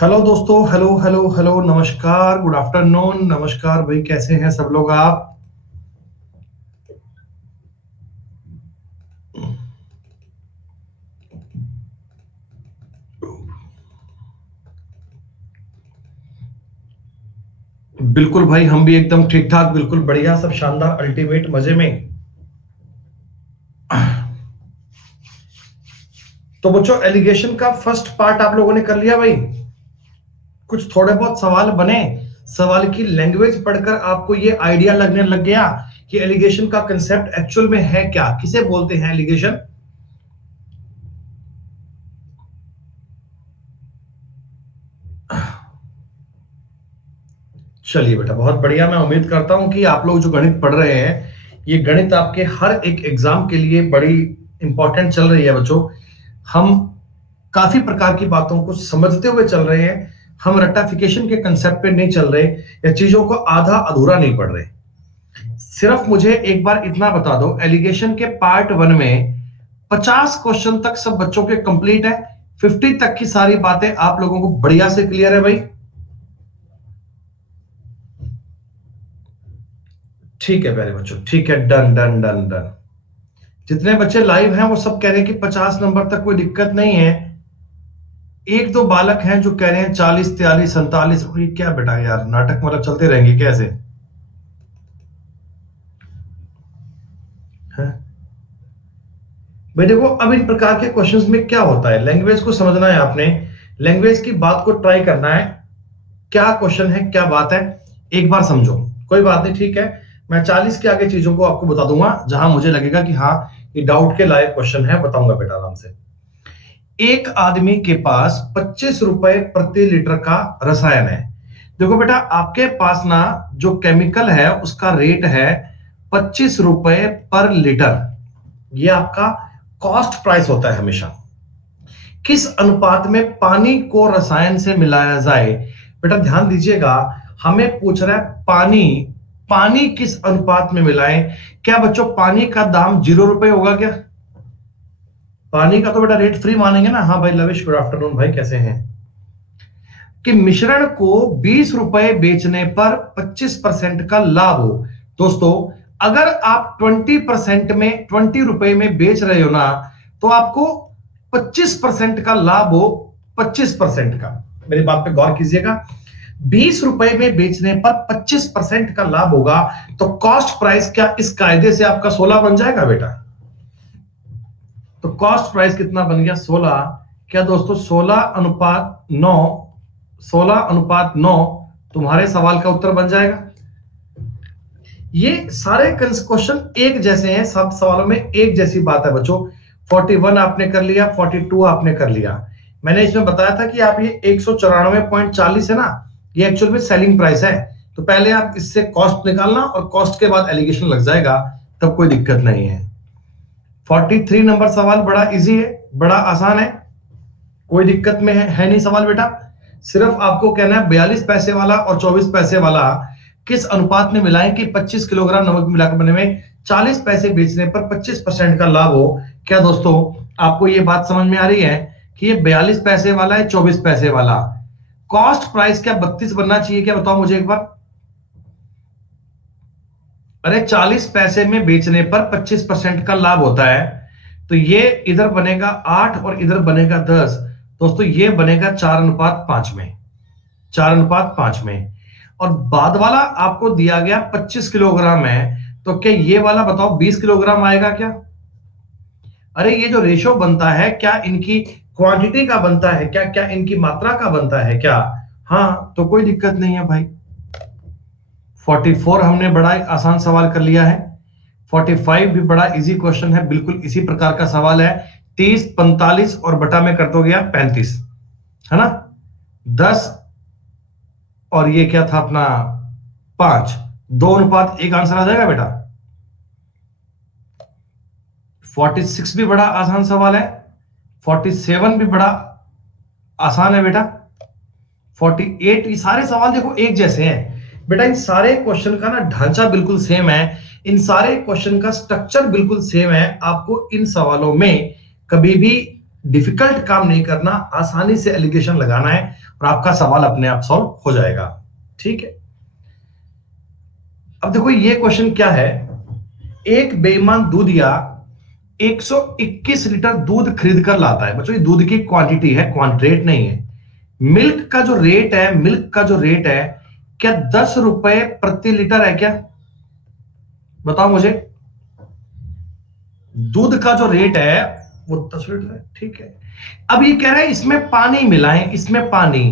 Hello दोस्तों, hello hello hello, नमस्कार, good afternoon, नमस्कार भाई, कैसे हैं सब लोग आप? बिल्कुल भाई, हम भी एकदम ठीक ठाक, बिल्कुल बढ़िया, सब शानदार, अल्टीमेट, मजे में। तो बच्चों, एलिगेशन का फर्स्ट पार्ट आप लोगों ने कर लिया भाई। कुछ थोड़े बहुत सवाल बने, सवाल की लैंग्वेज पढ़कर आपको ये आइडिया लगने लग गया कि एलिगेशन का कंसेप्ट एक्चुअल में है क्या, किसे बोलते हैं एलिगेशन। चलिए बेटा, बहुत बढ़िया। मैं उम्मीद करता हूं कि आप लोग जो गणित पढ़ रहे हैं, ये गणित आपके हर एक एग्जाम के लिए बड़ी इंपॉर्टेंट चल रही है बच्चों। हम काफी प्रकार की बातों को समझते हुए चल रहे हैं। हम रट्टाफिकेशन के कंसेप्ट पे नहीं चल रहे या चीजों को आधा अधूरा नहीं पढ़ रहे। सिर्फ मुझे एक बार इतना बता दो, एलिगेशन के पार्ट 1 में 50 क्वेश्चन तक सब बच्चों के कंप्लीट है। 50 तक की सारी बातें आप लोगों को बढ़िया से क्लियर है भाई? ठीक है प्यारे बच्चों, ठीक है, डन डन डन डन। जितने बच्चे लाइव हैं वो सब कह रहे हैं कि 50 नंबर तक कोई दिक्कत नहीं है। एक दो बालक हैं जो कह रहे हैं 40, 43, 47। क्या बेटा यार, नाटक मतलब चलते रहेंगे कैसे? है भाई, देखो अब इन प्रकार के क्वेश्चंस में क्या होता है, लैंग्वेज को समझना है आपने। लैंग्वेज की बात को ट्राई करना है। क्या क्वेश्चन है, क्या बात है, एक बार समझो। कोई बात नहीं, ठीक है। मैं 40 के आगे चीजों को आपको बता दूंगा जहां मुझे लगेगा कि हाँ, ये डाउट के लायक क्वेश्चन है, बताऊंगा बेटा आराम से। एक आदमी के पास 25 रुपए प्रति लीटर का रसायन है। देखो बेटा, आपके पास ना जो केमिकल है उसका रेट है 25 रुपए पर लीटर। ये आपका कॉस्ट प्राइस होता है हमेशा। किस अनुपात में पानी को रसायन से मिलाया जाए? बेटा ध्यान दीजिएगा, हमें पूछ रहा है पानी। पानी किस अनुपात में मिलाएं? क्या बच्चों पानी का दाम 0 रुपए होगा क्या? पानी का तो बेटा रेट फ्री मानेंगे ना। हाँ भाई लविश, गुड आफ्टरनून भाई, कैसे हैं? कि मिश्रण को 20 रुपए बेचने पर 25% का लाभ हो। दोस्तों, अगर आप 20% में 20 रुपए में बेच रहे हो ना, तो आपको 25% का लाभ हो। 25% का, मेरी बात पे गौर कीजिएगा। 20 रुपए में बेचने पर 25% का लाभ होगा, तो कॉस्ट प्राइस क्या इस कायदे से आपका 16 बन जाएगा बेटा? तो कॉस्ट प्राइस कितना बन गया? 16। क्या दोस्तों 16:9, 16:9 तुम्हारे सवाल का उत्तर बन जाएगा? ये सारे क्वेश्चन एक जैसे हैं, सब सवालों में एक जैसी बात है बच्चों। 41 आपने कर लिया, 42 आपने कर लिया। मैंने इसमें बताया था कि आप ये 194.40 है ना, ये एक्चुअल में सेलिंग प्राइस है। तो पहले आप इससे कॉस्ट निकालना और कॉस्ट के बाद एलिगेशन लग जाएगा, तब कोई दिक्कत नहीं है। 43 नंबर सवाल बड़ा इजी है, बड़ा आसान है, कोई दिक्कत में है नहीं सवाल बेटा। सिर्फ आपको कहना है 42 पैसे वाला और 24 पैसे वाला किस अनुपात में मिलाएं कि 25 किलोग्राम नमक मिलाकर बने में 40 पैसे बेचने पर 25% का लाभ हो। क्या दोस्तों आपको ये बात समझ में आ रही है कि ये 42 पैसे वाला है, 24 पैसे वाला? कॉस्ट प्राइस क्या 32 बनना चाहिए क्या, बताओ मुझे एक बार? अरे 40 पैसे में बेचने पर 25% का लाभ होता है, तो ये इधर बनेगा 8 और इधर बनेगा 10। दोस्तों ये बनेगा 4:5 में, 4:5 में। और बाद वाला आपको दिया गया 25 किलोग्राम है, तो क्या ये वाला बताओ 20 किलोग्राम आएगा क्या? अरे ये जो रेशो बनता है, क्या इनकी क्वांटिटी का बनता है क्या, क्या इनकी मात्रा का बनता है क्या? हाँ, तो कोई दिक्कत नहीं है भाई। 44 हमने बड़ा आसान सवाल कर लिया है। 45 भी बड़ा इजी क्वेश्चन है, बिल्कुल इसी प्रकार का सवाल है। 30, 45 और बटा में कर दो गया 35, है ना? 10 और ये क्या था अपना 5, 2:1 आंसर आ जाएगा बेटा। 46 भी बड़ा आसान सवाल है। 47 भी बड़ा आसान है बेटा। 48, ये सारे सवाल देखो एक जैसे हैं बेटा। इन सारे क्वेश्चन का ना ढांचा बिल्कुल सेम है, इन सारे क्वेश्चन का स्ट्रक्चर बिल्कुल सेम है। आपको इन सवालों में कभी भी डिफिकल्ट काम नहीं करना, आसानी से एलिगेशन लगाना है और आपका सवाल अपने आप सॉल्व हो जाएगा। ठीक है, अब देखो ये क्वेश्चन क्या है। एक बेईमान दूधिया 121 लीटर दूध खरीद कर लाता है। बच्चों ये दूध की क्वांटिटी है, क्वांटिटी नहीं है। मिल्क का जो रेट है, मिल्क का जो रेट है क्या 10 रुपए प्रति लीटर है क्या? बताओ मुझे। दूध का जो रेट है वो 10 लीटर है, ठीक है। अब ये कह रहा है इसमें पानी मिलाएं, इसमें पानी।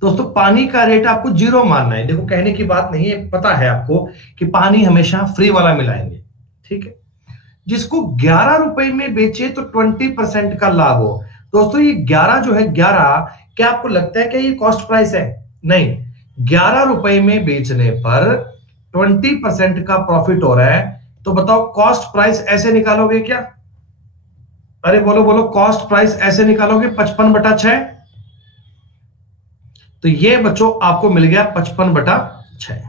दोस्तों पानी का रेट आपको 0 मानना है। देखो कहने की बात नहीं है, पता है आपको कि पानी हमेशा फ्री वाला मिलाएंगे, ठीक है। जिसको 11 रुपए में बेचे तो 20% का लाभ हो। दोस्तों ये 11 जो है 11, क्या आपको लगता है कि ये कॉस्ट प्राइस है? नहीं, 11 रुपए में बेचने पर 20% का प्रॉफिट हो रहा है। तो बताओ कॉस्ट प्राइस ऐसे निकालोगे क्या? अरे बोलो बोलो, कॉस्ट प्राइस ऐसे निकालोगे 55/6। तो ये बच्चों आपको मिल गया 55/6।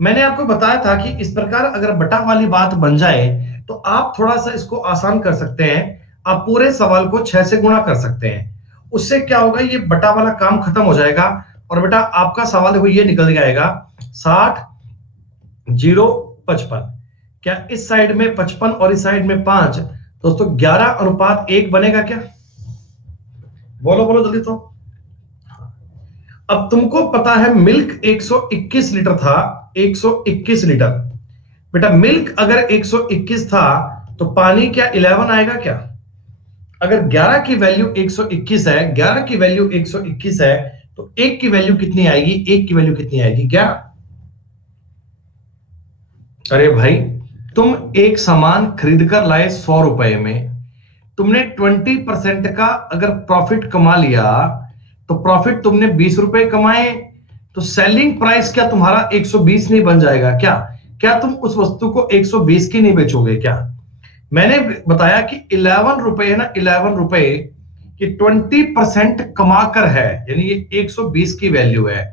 मैंने आपको बताया था कि इस प्रकार अगर बटा वाली बात बन जाए तो आप थोड़ा सा इसको आसान कर सकते हैं। आप पूरे सवाल को 6 से गुणा कर सकते हैं। उससे क्या होगा, ये बटा वाला काम खत्म हो जाएगा और बेटा आपका सवाल देखो ये निकल जाएगा 60 0 55। क्या इस साइड में 55 और इस साइड में 5, दोस्तों 11:1 बनेगा क्या? बोलो बोलो जल्दी। तो अब तुमको पता है मिल्क 121 लीटर था, 121 लीटर। बेटा मिल्क अगर 121 था तो पानी क्या 11 आएगा क्या? अगर 11 की वैल्यू 121 है, 11 की वैल्यू 121 है, तो 1 की वैल्यू कितनी आएगी? 1 की वैल्यू कितनी आएगी? 11। अरे भाई तुम एक सामान खरीद कर लाए 100 रुपए में, तुमने 20% का अगर प्रॉफिट कमा लिया तो प्रॉफिट तुमने 20 रुपए कमाए, तो सेलिंग प्राइस क्या तुम्हारा 120 नहीं बन जाएगा क्या? क्या तुम उस वस्तु को 120 की नहीं बेचोगे क्या? मैंने बताया कि 11 रुपए है ना, 11 रुपए कि 20% कमाकर है, यानी ये 120 की वैल्यू है।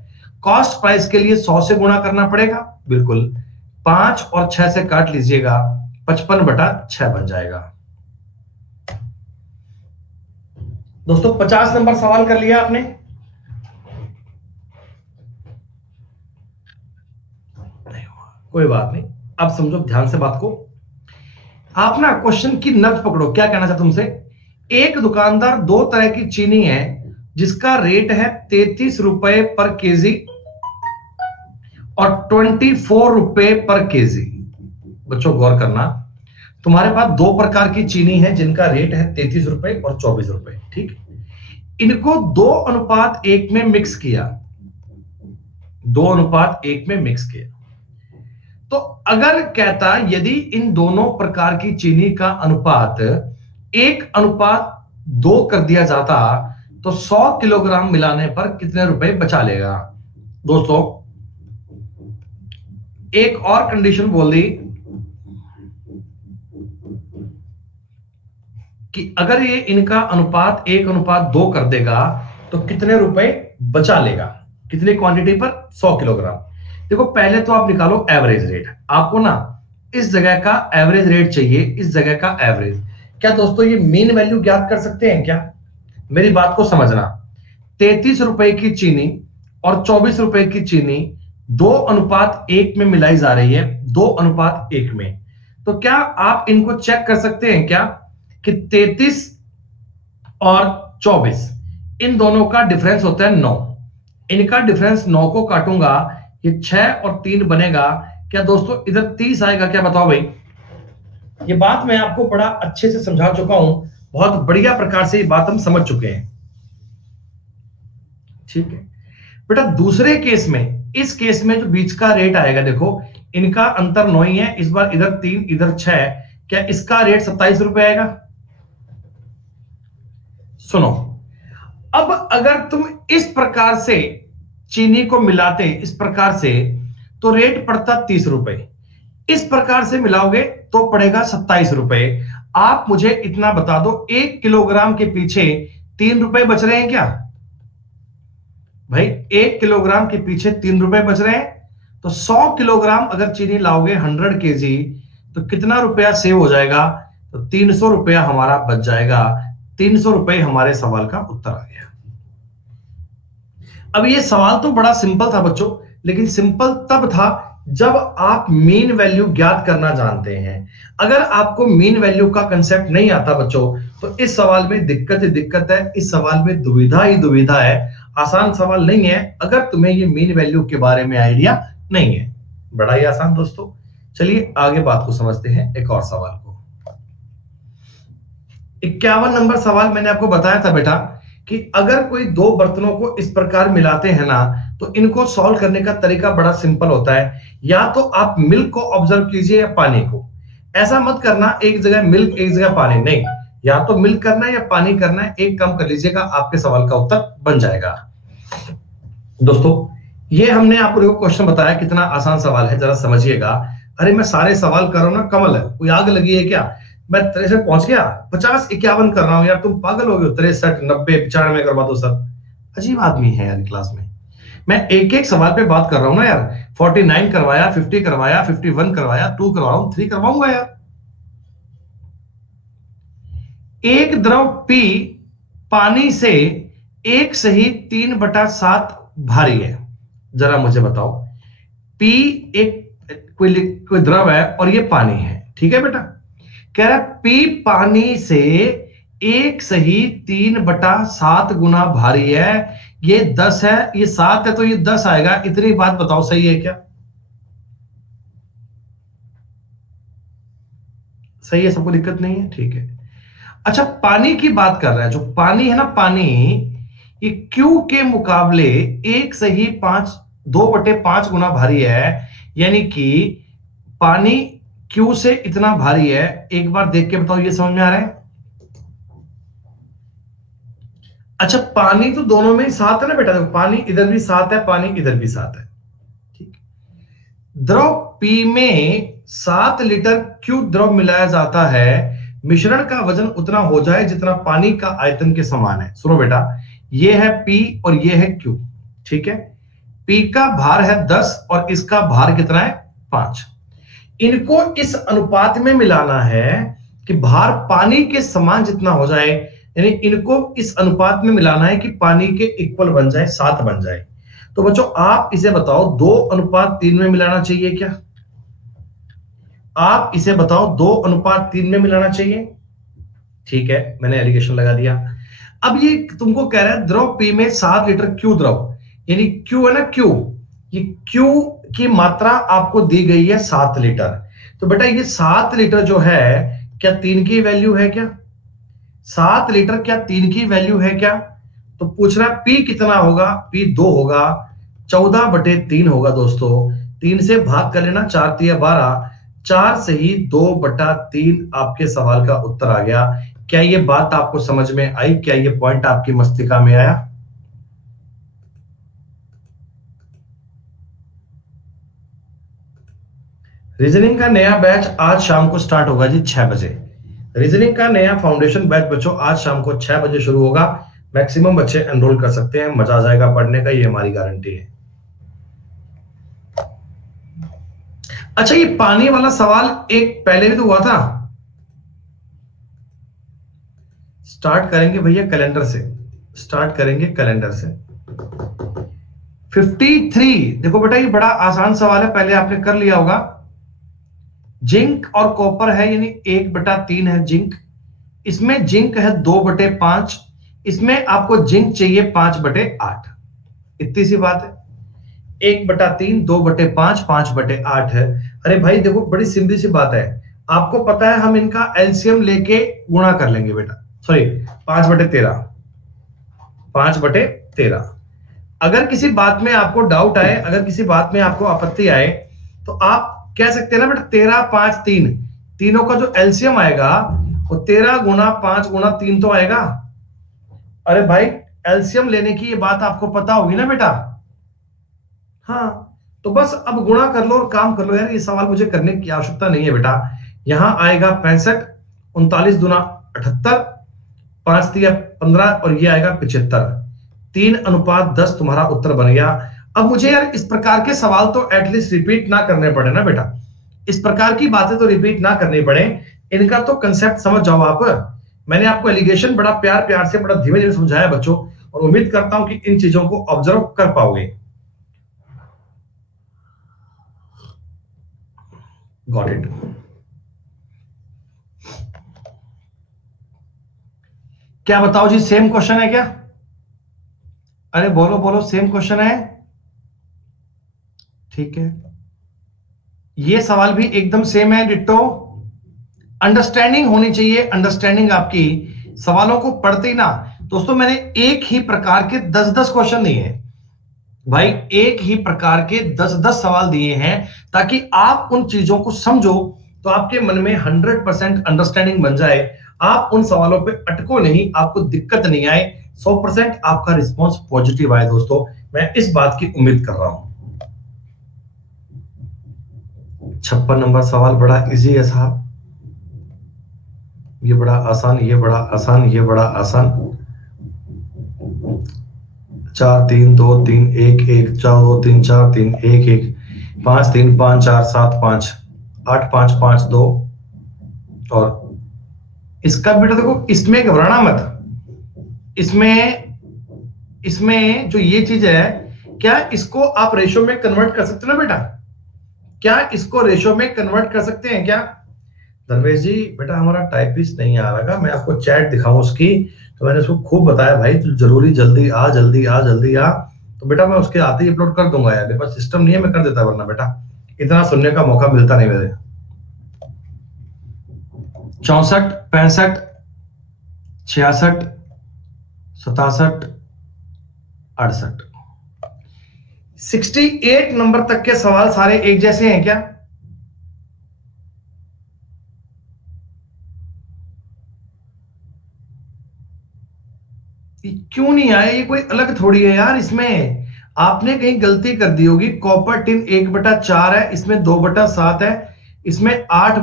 कॉस्ट प्राइस के लिए 100 से गुणा करना पड़ेगा, बिल्कुल। 5 और 6 से काट लीजिएगा, 55/6 बन जाएगा। दोस्तों 50 नंबर सवाल कर लिया आपने। कोई बात नहीं, अब समझो ध्यान से बात को। आप ना क्वेश्चन की नब्ज पकड़ो। क्या कहना चाहता तुमसे? एक दुकानदार 2 तरह की चीनी है जिसका रेट है 33 रुपए पर केजी और 24 रुपए पर केजी। बच्चों गौर करना, तुम्हारे पास 2 प्रकार की चीनी है जिनका रेट है 33 रुपए और 24 रुपए, ठीक। इनको 2:1 में मिक्स किया, 2:1 में मिक्स किया। तो अगर कहता यदि इन दोनों प्रकार की चीनी का अनुपात 1:2 कर दिया जाता तो 100 किलोग्राम मिलाने पर कितने रुपए बचा लेगा? दोस्तों एक और कंडीशन बोल दी कि अगर ये इनका अनुपात 1:2 कर देगा तो कितने रुपए बचा लेगा? कितनी क्वांटिटी पर? 100 किलोग्राम। देखो पहले तो आप निकालो एवरेज रेट। आपको ना इस जगह का एवरेज रेट चाहिए, इस जगह का एवरेज। क्या दोस्तों ये मीन वैल्यू ज्ञात कर सकते हैं क्या? मेरी बात को समझना। 33 रुपए की चीनी और 24 रुपए की चीनी 2:1 में मिलाई जा रही है, 2:1 में। तो क्या आप इनको चेक कर सकते हैं क्या कि 33 और 24 इन दोनों का डिफरेंस होता है 9। इनका डिफरेंस 9 को काटूंगा, ये 6 और 3 बनेगा। क्या दोस्तों इधर 30 आएगा क्या? बताओ भाई। ये बात मैं आपको बड़ा अच्छे से समझा चुका हूं, बहुत बढ़िया प्रकार से ये बात हम समझ चुके हैं, ठीक है। बेटा दूसरे केस में, इस केस में जो बीच का रेट आएगा, देखो इनका अंतर 9 ही है, इस बार इधर 3 इधर 6, क्या इसका रेट 27 रुपए आएगा? सुनो, अब अगर तुम इस प्रकार से चीनी को मिलाते इस प्रकार से तो रेट पड़ता 30 रुपए। इस प्रकार से मिलाओगे तो पड़ेगा 27 रुपए। आप मुझे इतना बता दो, 1 किलोग्राम के पीछे 3 रुपए बच रहे हैं क्या? भाई 1 किलोग्राम के पीछे 3 रुपए बच रहे हैं, तो 100 किलोग्राम अगर चीनी लाओगे 100 केजी तो कितना रुपया सेव हो जाएगा? तो 300 रुपया हमारा बच जाएगा। 300 रुपए हमारे सवाल का उत्तर आ गया। अब ये सवाल तो बड़ा सिंपल था बच्चों, लेकिन सिंपल तब था जब आप मीन वैल्यू ज्ञात करना जानते हैं। अगर आपको मीन वैल्यू का कंसेप्ट नहीं आता बच्चों, तो इस सवाल में दिक्कत ही दिक्कत है, इस सवाल में दुविधा ही दुविधा है। आसान सवाल नहीं है अगर तुम्हें ये मीन वैल्यू के बारे में आइडिया नहीं है। बड़ा ही आसान दोस्तों। चलिए आगे बात को समझते हैं, एक और सवाल को। 51 नंबर सवाल मैंने आपको बताया था बेटा कि अगर कोई दो बर्तनों को इस प्रकार मिलाते हैं ना, तो इनको सॉल्व करने का तरीका बड़ा सिंपल होता है। या तो आप मिल्क को ऑब्जर्व कीजिए या पानी को। ऐसा मत करना एक जगह मिल्क एक जगह पानी, नहीं, या तो मिल्क करना है या पानी करना है, एक काम कर लीजिएगा, आपके सवाल का उत्तर बन जाएगा। दोस्तों ये हमने आपको क्वेश्चन बताया, कितना आसान सवाल है, जरा समझिएगा। अरे मैं सारे सवाल कर रहा हूं ना कमल, है कोई आग लगी है क्या? मैं 63 पहुंच गया, 50 51 कर रहा हूं, यार तुम पागल हो गए हो। 63 90 95 करवा दो सर। अजीब आदमी है यार क्लास में। मैं एक एक सवाल पे बात कर रहा हूं ना यार। 49 करवाया, 50 करवाया, 51 करवाया, 2 करवाऊं, 3 करवाऊंगा यार। एक द्रव पी पानी से 1 सही 3/7 भारी है। जरा मुझे बताओ, पी एक कोई द्रव है और ये पानी है, ठीक है बेटा। कह रहा पी पानी से 1 सही 3/7 गुना भारी है। ये 10 है, ये 7 है, तो ये 10 आएगा। इतनी बात बताओ, सही है क्या? सही है, सबको दिक्कत नहीं है, ठीक है। अच्छा पानी की बात कर रहा है, जो पानी है ना, पानी ये Q के मुकाबले 1 सही 2/5 गुना भारी है। यानी कि पानी Q से इतना भारी है। एक बार देख के बताओ, ये समझ में आ रहा है? अच्छा पानी तो दोनों में ही 7 है ना बेटा, देखो पानी इधर भी 7 है, पानी इधर भी 7 है, ठीक। द्रव P में 7 लीटर Q द्रव मिलाया जाता है। मिश्रण का वजन उतना हो जाए जितना पानी का आयतन के समान है। सुनो बेटा, ये है P और ये है Q, ठीक है। P का भार है 10 और इसका भार कितना है? 5। इनको इस अनुपात में मिलाना है कि भार पानी के समान जितना हो जाए, यानी इनको इस अनुपात में मिलाना है कि पानी के इक्वल बन जाए, 7 बन जाए। तो बच्चों आप इसे बताओ, 2:3 में मिलाना चाहिए क्या? आप इसे बताओ, 2:3 में मिलाना चाहिए, ठीक है, मैंने एलिगेशन लगा दिया। अब ये तुमको कह रहा है द्रव पी में 7 लीटर क्यू द्रव, यानी क्यू है ना, क्यू, ये क्यू की मात्रा आपको दी गई है 7 लीटर। तो बेटा ये 7 लीटर जो है, क्या 3 की वैल्यू है क्या? 7 लीटर क्या 3 की वैल्यू है क्या? तो पूछ रहा है पी कितना होगा? पी 2 होगा, 14/3 होगा दोस्तों। 3 से भाग कर लेना, 4 तिया 12, 4 से ही 2/3 आपके सवाल का उत्तर आ गया। क्या ये बात आपको समझ में आई? क्या ये पॉइंट आपकी मस्तिष्क में आया? रीजनिंग का नया बैच आज शाम को स्टार्ट होगा जी, 6 बजे। रीजनिंग का नया फाउंडेशन बैच बच्चों आज शाम को 6 बजे शुरू होगा। मैक्सिमम बच्चे एनरोल कर सकते हैं, मजा आ जाएगा पढ़ने का, ये हमारी गारंटी है। अच्छा ये पानी वाला सवाल एक पहले भी तो हुआ था। स्टार्ट करेंगे भैया कैलेंडर से, स्टार्ट करेंगे कैलेंडर से। 53, देखो बेटा ये बड़ा आसान सवाल है, पहले आपने कर लिया होगा। जिंक और कॉपर है, यानी 1/3 है जिंक। इसमें जिंक है 2/5, इसमें आपको जिंक चाहिए 5/8। इतनी सी बात है। 1/3, 2/5, 5/8 है। अरे भाई देखो बड़ी सिंपल सी बात है, आपको पता है हम इनका एलसीएम लेके गुणा कर लेंगे बेटा। सॉरी 5/13, 5/13। अगर किसी बात में आपको डाउट आए, अगर किसी बात में आपको आपत्ति आए, तो आप कह सकते हैं ना बेटा 13, 5, 3, तीनों का जो एलसीएम आएगा वो 13 गुना 5 गुना 3 तो आएगा। अरे भाई एलसीएम लेने की ये बात आपको पता होगी ना बेटा। हाँ तो बस अब गुणा कर लो और काम कर लो यार, ये सवाल मुझे करने की आवश्यकता नहीं है बेटा। यहां आएगा 65, 39 दूना 78, 5 तिया 15 और ये आएगा 75। 3:10 तुम्हारा उत्तर बन गया। अब मुझे यार इस प्रकार के सवाल तो एटलीस्ट रिपीट ना करने पड़े ना बेटा, इस प्रकार की बातें तो रिपीट ना करनी पड़े, इनका तो कंसेप्ट समझ जाओ आप। मैंने आपको एलिगेशन बड़ा प्यार प्यार से बड़ा धीमे धीमे समझाया बच्चों, और उम्मीद करता हूं कि इन चीजों को ऑब्जर्व कर पाओगे। Got it. क्या बताओ जी, सेम क्वेश्चन है क्या? अरे बोलो बोलो, सेम क्वेश्चन है? ठीक है, ये सवाल भी एकदम सेम है, डिट्टो। अंडरस्टैंडिंग होनी चाहिए, अंडरस्टैंडिंग आपकी सवालों को पढ़ते ही ना। दोस्तों मैंने एक ही प्रकार के 10-10 क्वेश्चन दिए हैं भाई, एक ही प्रकार के 10-10 सवाल दिए हैं, ताकि आप उन चीजों को समझो, तो आपके मन में 100% अंडरस्टैंडिंग बन जाए। आप उन सवालों पे अटको नहीं, आपको दिक्कत नहीं आए, 100% आपका रिस्पॉन्स पॉजिटिव आए। दोस्तों मैं इस बात की उम्मीद कर रहा हूं। 56 नंबर सवाल बड़ा इजी है साहब, ये बड़ा आसान, ये बड़ा आसान, ये बड़ा आसान। 4 3 2 3 1 1 4 2 3 4 3 1 1 5 3 5 4 7 5 8 5 5 2। और इसका बेटा देखो, इसमें घबराना मत। इसमें जो ये चीज है, क्या इसको आप रेशो में कन्वर्ट कर सकते हो ना बेटा? क्या इसको रेशो में कन्वर्ट कर सकते हैं क्या? धर्मेश जी बेटा हमारा टाइपिस्ट नहीं आ रहा, मैं आपको चैट दिखाऊं उसकी, तो मैंने उसको खूब बताया भाई तू जरूरी जल्दी आ, जल्दी आ, जल्दी आ। तो बेटा मैं उसके आते ही अपलोड कर दूंगा यार, मेरे पास सिस्टम नहीं है, मैं कर देता, वरना बेटा इतना सुनने का मौका मिलता नहीं मेरे। 64 65 66 67 68 68 नंबर तक के सवाल सारे एक जैसे हैं क्या? क्यों नहीं आए? ये कोई अलग थोड़ी है यार, इसमें आपने कहीं गलती कर दी होगी। कॉपर टिन 1/4 है, इसमें 2/7 है, इसमें 8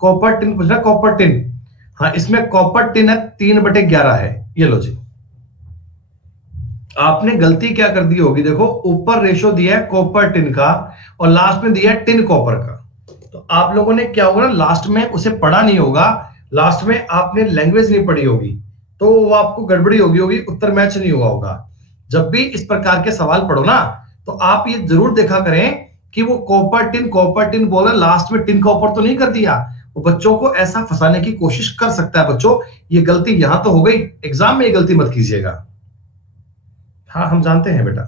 कॉपर टिन पूछ रहा, कॉपर टिन, हाँ इसमें कॉपर टिन है 3/11 है। ये लो जी, आपने गलती क्या कर दी होगी, देखो ऊपर रेशो दिया है कॉपर टिन का और लास्ट में दिया है टिन कॉपर का। तो आप लोगों ने क्या होगा ना, लास्ट में उसे पढ़ा नहीं होगा, लास्ट में आपने लैंग्वेज नहीं पढ़ी होगी, तो वो आपको गड़बड़ी होगी, उत्तर मैच नहीं हुआ होगा। जब भी इस प्रकार के सवाल पढ़ो ना, तो आप ये जरूर देखा करें कि वो कॉपर टिन बोला, लास्ट में टिन कॉपर तो नहीं कर दिया। वो बच्चों को ऐसा फंसाने की कोशिश कर सकता है। बच्चों ये गलती यहां तो हो गई, एग्जाम में ये गलती मत कीजिएगा। हाँ हम जानते हैं बेटा।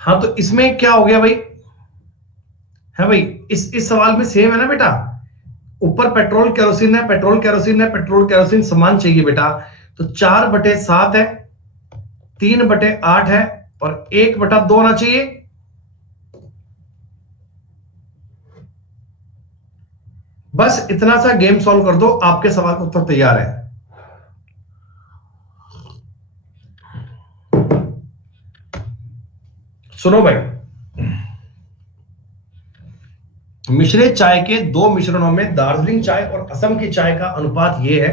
हाँ तो इसमें क्या हो गया भाई, है भाई, इस सवाल में सेम है ना बेटा। ऊपर पेट्रोल केरोसिन है, पेट्रोल केरोसिन है, पेट्रोल केरोसिन समान चाहिए बेटा। तो 4/7 है, 3/8 है और 1/2 होना चाहिए। बस इतना सा गेम सॉल्व कर दो, आपके सवाल का उत्तर तैयार है। सुनो भाई, मिश्रित चाय के दो मिश्रणों में दार्जिलिंग चाय और असम की चाय का अनुपात यह है,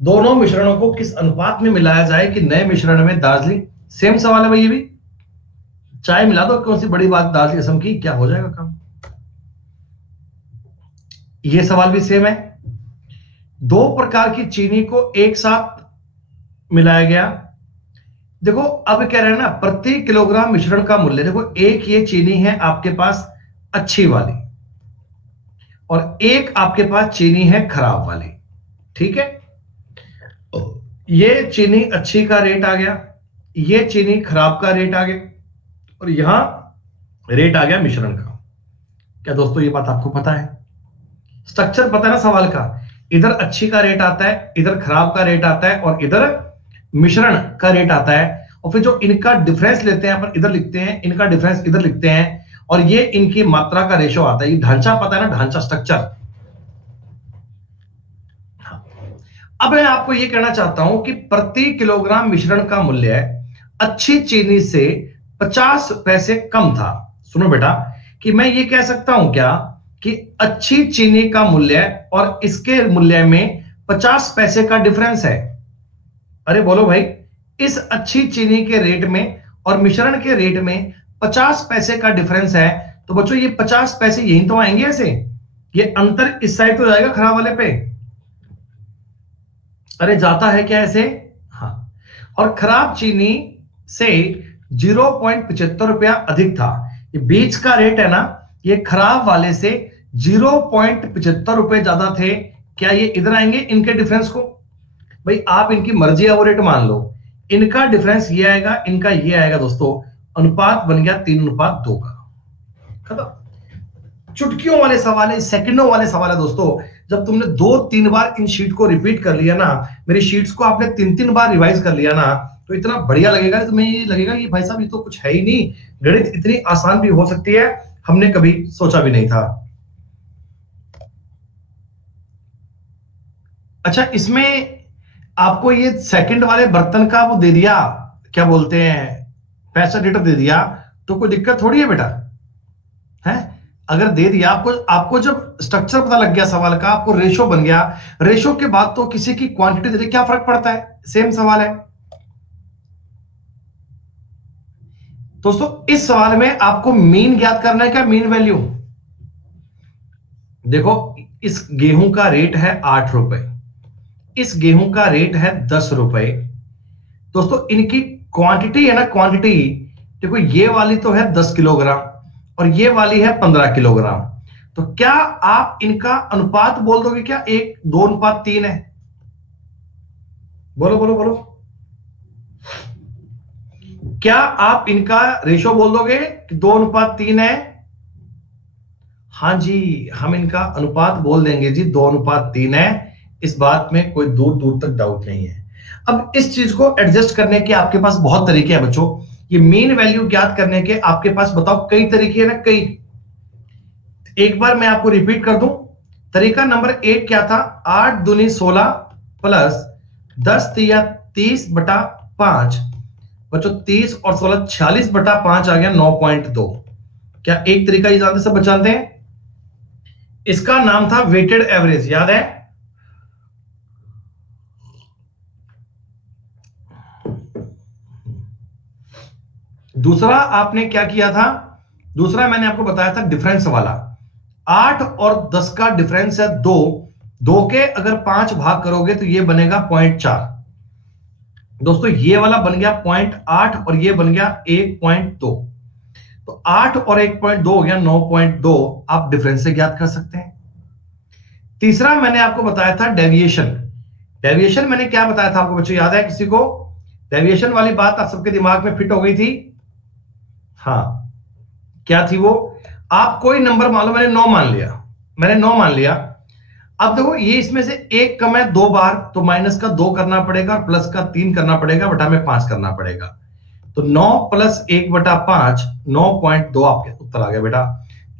दोनों मिश्रणों को किस अनुपात में मिलाया जाए कि नए मिश्रण में दार्जिलिंग। सेम सवाल है भाई, ये भी चाय मिला दो, कौन सी बड़ी बात दार्जिलिंग असम की, क्या हो जाएगा काम। ये सवाल भी सेम है, दो प्रकार की चीनी को एक साथ मिलाया गया। देखो अब कह रहे हैं ना, प्रति किलोग्राम मिश्रण का मूल्य, देखो एक ये चीनी है आपके पास अच्छी वाली और एक आपके पास चीनी है खराब वाली, ठीक है। ये चीनी अच्छी का रेट आ गया, ये चीनी खराब का रेट आ गया और यहां रेट आ गया मिश्रण का। क्या दोस्तों ये बात आपको पता है? स्ट्रक्चर पता है ना सवाल का, इधर अच्छी का रेट आता है, इधर खराब का रेट आता है और इधर मिश्रण का रेट आता है। और फिर जो इनका डिफरेंस लेते हैं अपन इधर लिखते हैं, इनका डिफरेंस इधर लिखते हैं और ये इनकी मात्रा का रेशो आता है। ये ढांचा पता है ना, ढांचा स्ट्रक्चर। अब मैं आपको यह कहना चाहता हूं कि प्रति किलोग्राम मिश्रण का मूल्य अच्छी चीनी से 50 पैसे कम था। सुनो बेटा, कि मैं ये कह सकता हूं क्या कि अच्छी चीनी का मूल्य और इसके मूल्य में 50 पैसे का डिफरेंस है। अरे बोलो भाई, इस अच्छी चीनी के रेट में और मिश्रण के रेट में 50 पैसे का डिफरेंस है। तो बच्चों ये 50 पैसे यही तो आएंगे, ऐसे ये अंतर इस साइड तो जाएगा खराब वाले पे। अरे जाता है क्या ऐसे? हाँ, और खराब चीनी से 0.75 रुपया अधिक था। ये बीच का रेट है ना, ये खराब वाले से 0.75 रुपए ज्यादा थे। क्या ये इधर आएंगे इनके डिफरेंस को? भाई आप इनकी मर्जी है वो रेट मान लो, इनका डिफरेंस ये आएगा, इनका ये आएगा दोस्तों, अनुपात बन गया 3:2 का। खत्म। चुटकियों वाले सवाल है, सेकंडों वाले सवाल है दोस्तों। जब तुमने 2-3 बार इन शीट को रिपीट कर लिया ना, मेरी शीट्स को आपने 3-3 बार रिवाइज कर लिया ना, तो इतना बढ़िया लगेगा, तुम्हें ये लगेगा कि भाई साहब ये तो कुछ है ही नहीं, गणित इतनी आसान भी हो सकती है, हमने कभी सोचा भी नहीं था। अच्छा, इसमें आपको ये सेकंड वाले बर्तन का वो दे दिया, क्या बोलते हैं, पैसा डेटा दे दिया, तो कोई दिक्कत थोड़ी है बेटा, है? अगर दे दिया आपको, आपको जब स्ट्रक्चर पता लग गया सवाल का, आपको रेशो बन गया, रेशो के बाद तो किसी की क्वांटिटी दे दी, क्या फर्क पड़ता है, सेम सवाल है। दोस्तों इस सवाल में आपको मीन ज्ञात करना है, क्या मीन वैल्यू? देखो, इस गेहूं का रेट है 8 रुपए, इस गेहूं का रेट है 10 रुपए। दोस्तों इनकी क्वांटिटी है ना, क्वांटिटी देखो, ये वाली तो है 10 किलोग्राम और ये वाली है 15 किलोग्राम। तो क्या आप इनका अनुपात बोल दोगे क्या, 1:2:3 है? बोलो बोलो बोलो, क्या आप इनका रेशो बोल दोगे कि 2:3 है? हाँ जी, हम इनका अनुपात बोल देंगे जी, 2:3 है। इस बात में कोई दूर दूर तक डाउट नहीं है। अब इस चीज को एडजस्ट करने के आपके पास बहुत तरीके हैं बच्चों। ये मीन वैल्यू ज्ञात करने के आपके पास बताओ कई तरीके हैं ना, कई। एक बार मैं आपको रिपीट कर दूं। तरीका नंबर 1 क्या था, 8 दूनी 16 प्लस 10 तिया 30/5। बच्चों 30 और 16 46/5 आ गया 9.2। क्या एक तरीका ये जानते, सब जानते हैं? इसका नाम था वेटेड एवरेज, याद है? दूसरा आपने क्या किया था, दूसरा मैंने आपको बताया था डिफरेंस वाला। 8 और 10 का डिफरेंस है 2, 2 के अगर 5 भाग करोगे तो ये बनेगा 0.4। दोस्तों ये वाला बन गया 0.8 और ये बन गया 1.2। तो 8 और 1.2 हो गया 9.2, आप डिफरेंस से ज्ञात कर सकते हैं। तीसरा मैंने आपको बताया था डेविएशन। डेविएशन मैंने क्या बताया था आपको बच्चों, याद है किसी को? डेविएशन वाली बात आप सबके दिमाग में फिट हो गई थी? हाँ, क्या थी वो? आप कोई नंबर मान लो, मैंने 9 मान लिया, मैंने 9 मान लिया। अब देखो ये इसमें से एक कम है 2 बार, तो माइनस का 2 करना पड़ेगा, प्लस का 3 करना पड़ेगा, बटा में 5 करना पड़ेगा। तो 9 + 1/5 9.2 आपके उत्तर आ गया बेटा।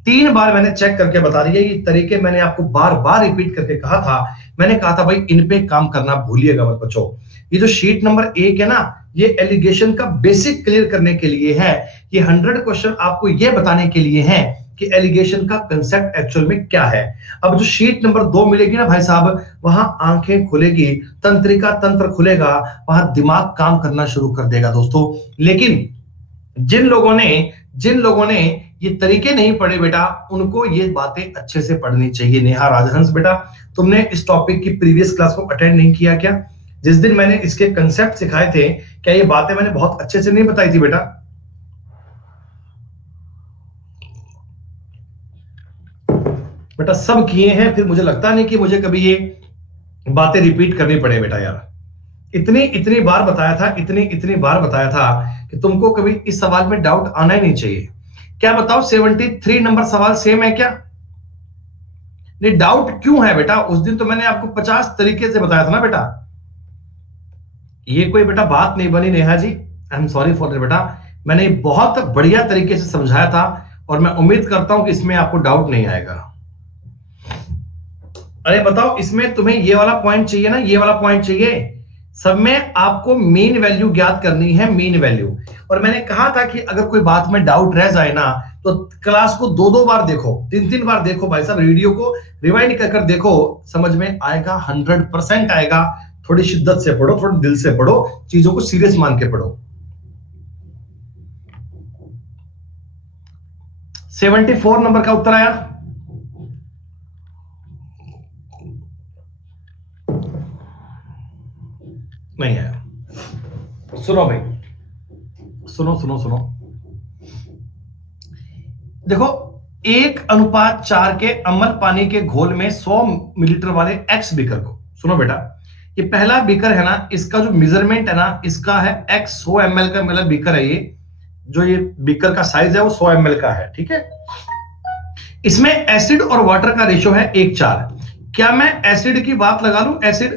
3 बार मैंने चेक करके बता दिया, ये तरीके मैंने आपको बार बार रिपीट करके कहा था। मैंने कहा था भाई इन पे काम करना भूलिएगा मत बच्चों। ये जो शीट नंबर 1 है ना, ये एलिगेशन का बेसिक क्लियर करने के लिए है। ये 100 क्वेश्चन आपको ये बताने के लिए है कि एलिगेशन का कंसेप्ट एक्चुअल में क्या है। अब जो शीट नंबर 2 मिलेगी ना भाई साहब, वहां आंखें खुलेगी, तंत्रिका तंत्र खुलेगा, वहां दिमाग काम करना शुरू कर देगा दोस्तों। लेकिन जिन लोगों ने ये तरीके नहीं पढ़े बेटा, उनको ये बातें अच्छे से पढ़नी चाहिए। नेहा राजहंस बेटा, तुमने इस टॉपिक की प्रीवियस क्लास को अटेंड नहीं किया क्या? जिस दिन मैंने इसके कंसेप्ट सिखाए थे, क्या ये बातें मैंने बहुत अच्छे से नहीं बताई थी बेटा? बेटा सब किए हैं, फिर मुझे लगता नहीं कि मुझे कभी ये बातें रिपीट करनी पड़े बेटा यार। इतनी इतनी बार बताया था, इतनी इतनी बार बताया था कि तुमको कभी इस सवाल में डाउट आना ही नहीं चाहिए। क्या बताओ 73 नंबर सवाल सेम है क्या? नहीं, डाउट क्यों है बेटा? उस दिन तो मैंने आपको 50 तरीके से बताया था ना बेटा। ये कोई बेटा बात नहीं बनी Neha ji, I am sorry for that बेटा। मैंने बहुत बढ़िया तरीके से समझाया था और मैं उम्मीद करता हूं कि इसमें आपको डाउट नहीं आएगा। अरे बताओ, इसमें तुम्हें ये वाला पॉइंट चाहिए ना, ये वाला पॉइंट चाहिए। सब में आपको मीन वैल्यू ज्ञात करनी है, मीन वैल्यू। और मैंने कहा था कि अगर कोई बात में डाउट रह जाए ना, तो क्लास को 2-2 बार देखो, 3-3 बार देखो भाई साहब, वीडियो को रिवाइंड कर कर देखो, समझ में आएगा, 100% आएगा। थोड़ी शिद्दत से पढ़ो, थोड़ी दिल से पढ़ो, चीजों को सीरियस मान के पढ़ो। 74 नंबर का उत्तर आया। नहीं आया। सुनो भाई, सुनो सुनो सुनो, देखो 1:4 के अम्ल पानी के घोल में 100 मिलीलीटर वाले एक्स बीकर को, सुनो बेटा, ये पहला बीकर है ना, इसका जो मेजरमेंट है ना, इसका है एक्स, 100 ml का मेरा बीकर है ये, जो ये बीकर का साइज है वो 100 ml का है, ठीक है। इसमें एसिड और वाटर का रेशियो है 1:4। क्या मैं एसिड की बात लगा लूं, एसिड,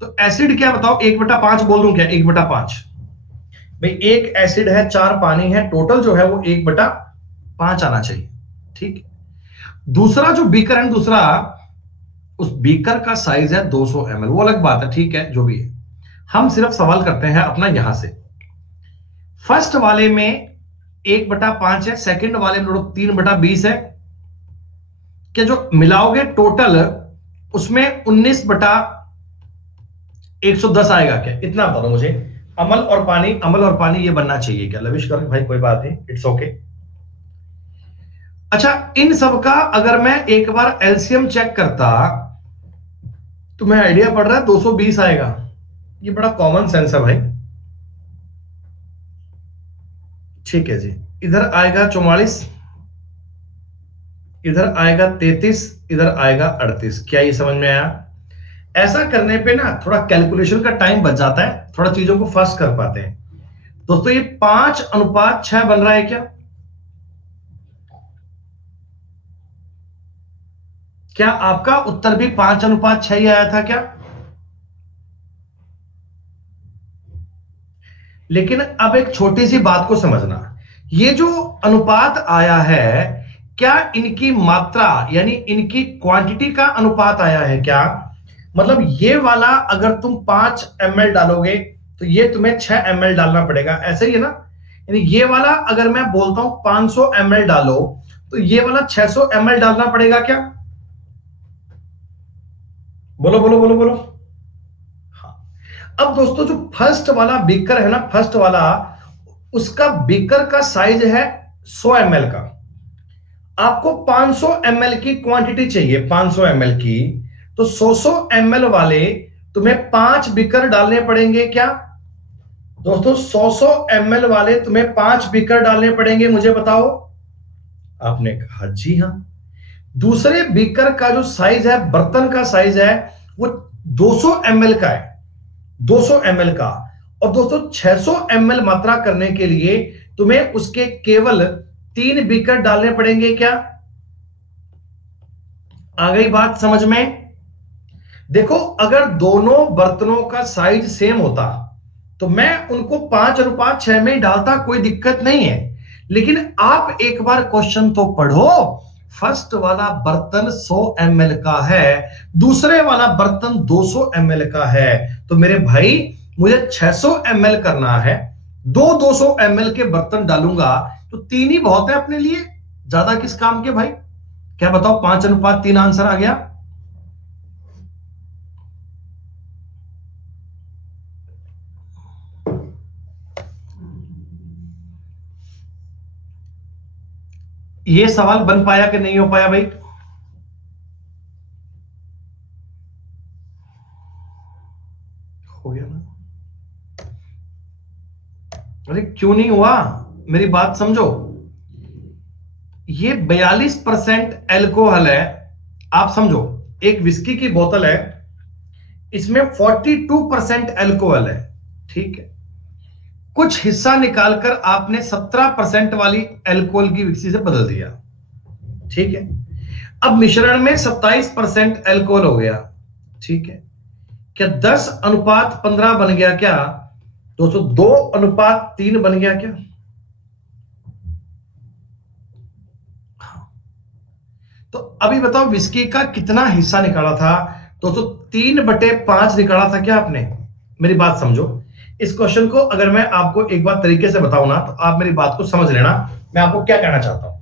तो एसिड क्या बताओ, 1/5 बोल दूं क्या, 1/5 भाई, एक एसिड है 4 पानी है, टोटल जो है वो 1/5 आना चाहिए, ठीक। दूसरा जो बीकर है, दूसरा उस बीकर का साइज है 200 ml, वो अलग बात है, ठीक है, जो भी है, हम सिर्फ सवाल करते हैं अपना यहां से। फर्स्ट वाले में 1/5 है, सेकंड वाले में 3/20 है, क्या जो मिलाओगे टोटल उसमें 19/110 आएगा क्या, इतना बता दो मुझे। अमल और पानी, अमल और पानी ये बनना चाहिए क्या, लविश कर भाई, कोई बात नहीं, इट्स ओके। अच्छा, इन सब का अगर मैं एक बार एलसीएम चेक करता, तुम्हें आइडिया पड़ रहा है 220 आएगा, ये बड़ा कॉमन सेंस है भाई, ठीक है जी। इधर आएगा 44, इधर आएगा 33, इधर आएगा 38, क्या ये समझ में आया। ऐसा करने पे ना थोड़ा कैलकुलेशन का टाइम बच जाता है, थोड़ा चीजों को फास्ट कर पाते हैं। दोस्तों ये 5:6 बन रहा है क्या, क्या आपका उत्तर भी 5:6 ही आया था क्या। लेकिन अब एक छोटी सी बात को समझना, ये जो अनुपात आया है, क्या इनकी मात्रा यानी इनकी क्वांटिटी का अनुपात आया है क्या, मतलब ये वाला अगर तुम 5 ml डालोगे तो ये तुम्हें 6 ml डालना पड़ेगा, ऐसे ही है ना। यानी ये वाला अगर मैं बोलता हूं 500 ml डालो तो ये वाला 600 ml डालना पड़ेगा क्या, बोलो बोलो बोलो बोलो। हाँ, अब दोस्तों जो फर्स्ट वाला बीकर है ना, फर्स्ट वाला, उसका बीकर का साइज है 100 ml का, आपको 500 ml की क्वांटिटी चाहिए, 500 ml की, तो 100 ml वाले तुम्हें 5 बीकर डालने पड़ेंगे क्या दोस्तों, 100 ml वाले तुम्हें 5 बीकर डालने पड़ेंगे, मुझे बताओ। आपने कहा जी हां। दूसरे बीकर का जो साइज है, बर्तन का साइज है, वो 200 ml का है, 200 ml का, और दोस्तों 600 ml मात्रा करने के लिए तुम्हें उसके केवल 3 बीकर डालने पड़ेंगे क्या, आ गई बात समझ में। देखो अगर दोनों बर्तनों का साइज सेम होता तो मैं उनको 5:6 में ही डालता, कोई दिक्कत नहीं है। लेकिन आप एक बार क्वेश्चन तो पढ़ो, फर्स्ट वाला बर्तन 100 ml का है, दूसरे वाला बर्तन 200 ml का है, तो मेरे भाई मुझे 600 ml करना है, 200 ml के बर्तन डालूंगा तो 3 ही बहुत है अपने लिए, ज्यादा किस काम के भाई। क्या बताओ, 5:3 आंसर आ गया। ये सवाल बन पाया कि नहीं हो पाया भाई, हो गया ना। अरे क्यों नहीं हुआ, मेरी बात समझो, ये 42% एल्कोहल है, आप समझो, एक विस्की की बोतल है, इसमें 42% एल्कोहल है, ठीक है। कुछ हिस्सा निकालकर आपने 17% वाली एल्कोहल की विस्की से बदल दिया, ठीक है। अब मिश्रण में 27% एल्कोहल हो गया, ठीक है। क्या 10:15 बन गया क्या दोस्तों, 2:3 बन गया क्या। तो अभी बताओ विस्की का कितना हिस्सा निकाला था दोस्तों, 3/5 निकाला था क्या आपने, मेरी बात समझो। इस क्वेश्चन को अगर मैं आपको एक बार तरीके से बताऊं ना, तो आप मेरी बात को समझ लेना, मैं आपको क्या कहना चाहता हूं।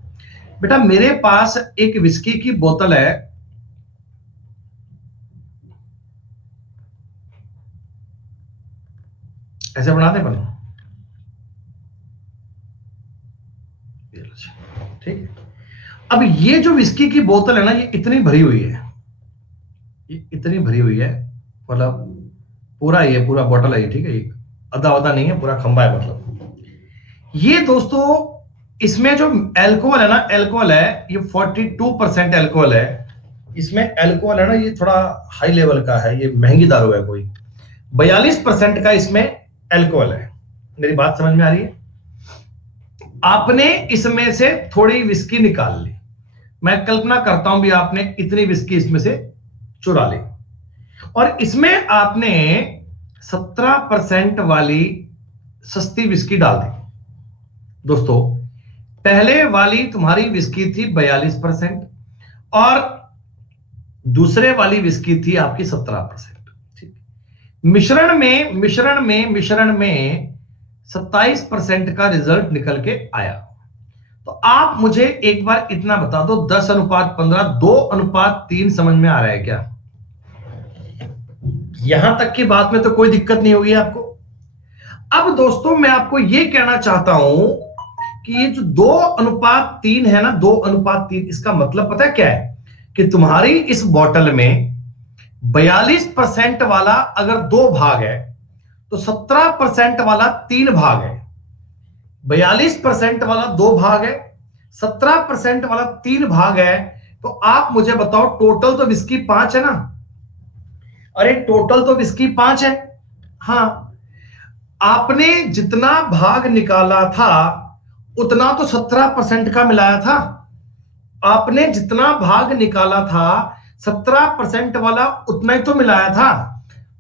बेटा मेरे पास एक विस्की की बोतल है, ऐसे बना दे बनो, ठीक है। अब ये जो विस्की की बोतल है ना, ये इतनी भरी हुई है, ये इतनी भरी हुई है, मतलब पूरा ये पूरा बोतल है, ठीक है, अदा अदा नहीं है, पूरा खंबा है मतलब। ये दोस्तों इसमें जो एल्कोहल है ना, एल्कोहल है ये 42% एल्कोहल है। इसमें एल्कोहल है ना, ये थोड़ा हाई लेवल का है, ये महंगी दारू है कोई। 42% का इसमें एल्कोहल है। मेरी बात समझ में आ रही है? आपने इसमें से थोड़ी विस्की निकाल ली, मैं कल्पना करता हूं भी आपने इतनी विस्की इसमें से चुरा ली, और इसमें आपने 17% वाली सस्ती विस्की डाल दी। दोस्तों पहले वाली तुम्हारी विस्की थी 42% और दूसरे वाली विस्की थी आपकी 17%। मिश्रण में 27% का रिजल्ट निकल के आया। तो आप मुझे एक बार इतना बता दो, 10:15, 2:3 समझ में आ रहा है क्या? यहां तक की बात में तो कोई दिक्कत नहीं होगी आपको। अब दोस्तों मैं आपको यह कहना चाहता हूं कि ये जो 2:3 है ना, 2:3, इसका मतलब पता है क्या है? कि तुम्हारी इस बोतल में 42% वाला अगर 2 भाग है तो 17% वाला 3 भाग है। 42% वाला 2 भाग है, 17% वाला 3 भाग है। तो आप मुझे बताओ, टोटल तो विस्की 5 है ना? अरे टोटल तो विस्की 5 है। हाँ, आपने जितना भाग निकाला था उतना तो 17% का मिलाया था। आपने जितना भाग निकाला था 17% वाला उतना ही तो मिलाया था।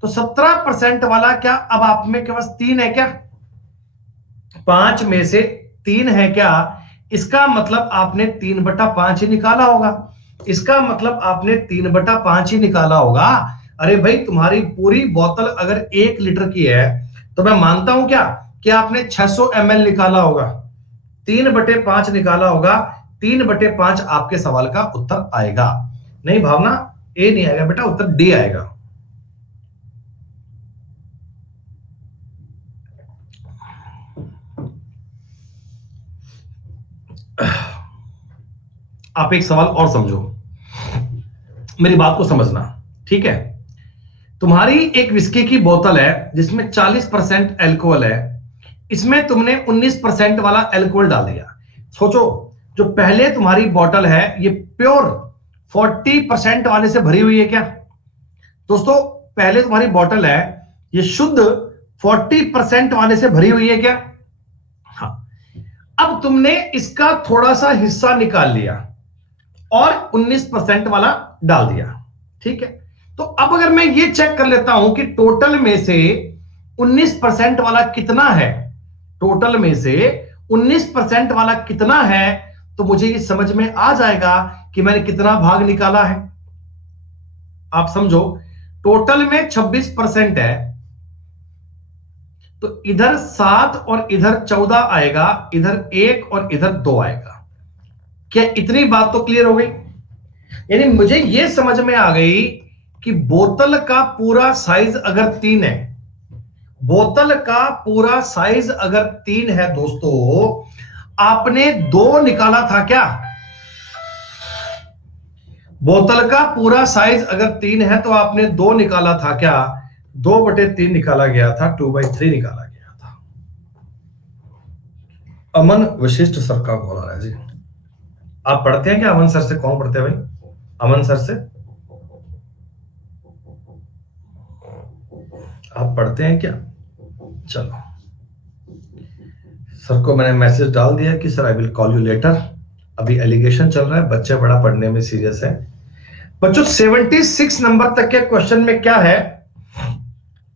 तो 17% वाला क्या अब आप में के पास 3 है क्या? 5 में से 3 है क्या? इसका मतलब आपने 3/5 ही निकाला होगा। इसका मतलब आपने 3/5 ही निकाला होगा। अरे भाई, तुम्हारी पूरी बोतल अगर 1 लीटर की है तो मैं मानता हूं क्या कि आपने 600 ml निकाला होगा, 3/5 निकाला होगा। 3/5 आपके सवाल का उत्तर आएगा। नहीं भावना, ए नहीं आएगा बेटा, उत्तर डी आएगा। आप एक सवाल और समझो, मेरी बात को समझना, ठीक है? तुम्हारी एक विस्की की बोतल है जिसमें 40% एल्कोहल है, इसमें तुमने 19% वाला एल्कोहल डाल दिया। सोचो, जो पहले तुम्हारी बोतल है ये प्योर 40% वाले से भरी हुई है क्या? दोस्तों पहले तुम्हारी बोतल है ये शुद्ध 40% वाले से भरी हुई है क्या? हाँ। अब तुमने इसका थोड़ा सा हिस्सा निकाल लिया और 19% वाला डाल दिया, ठीक है? तो अब अगर मैं ये चेक कर लेता हूं कि टोटल में से 19% वाला कितना है, टोटल में से 19% वाला कितना है, तो मुझे ये समझ में आ जाएगा कि मैंने कितना भाग निकाला है। आप समझो, टोटल में 26% है तो इधर 7 और इधर 14 आएगा, इधर 1 और इधर 2 आएगा। क्या इतनी बात तो क्लियर हो गई? यानी मुझे यह समझ में आ गई कि बोतल का पूरा साइज अगर 3 है, बोतल का पूरा साइज अगर 3 है दोस्तों, आपने 2 निकाला था क्या? बोतल का पूरा साइज अगर 3 है तो आपने 2 निकाला था क्या? 2/3 निकाला गया था, 2/3 निकाला गया था। अमन वशिष्ठ सर का कॉल आ रहा है जी। आप पढ़ते हैं क्या? अमन सर से कौन पढ़ते हैं भाई? अमन सर से आप पढ़ते हैं क्या? चलो, सर को मैंने मैसेज डाल दिया कि sir I will call you later. अभी एलिगेशन चल रहा है, बच्चे बड़ा पढ़ने में सीरियस है। बच्चों 76 नंबर तक के क्वेश्चन में क्या है?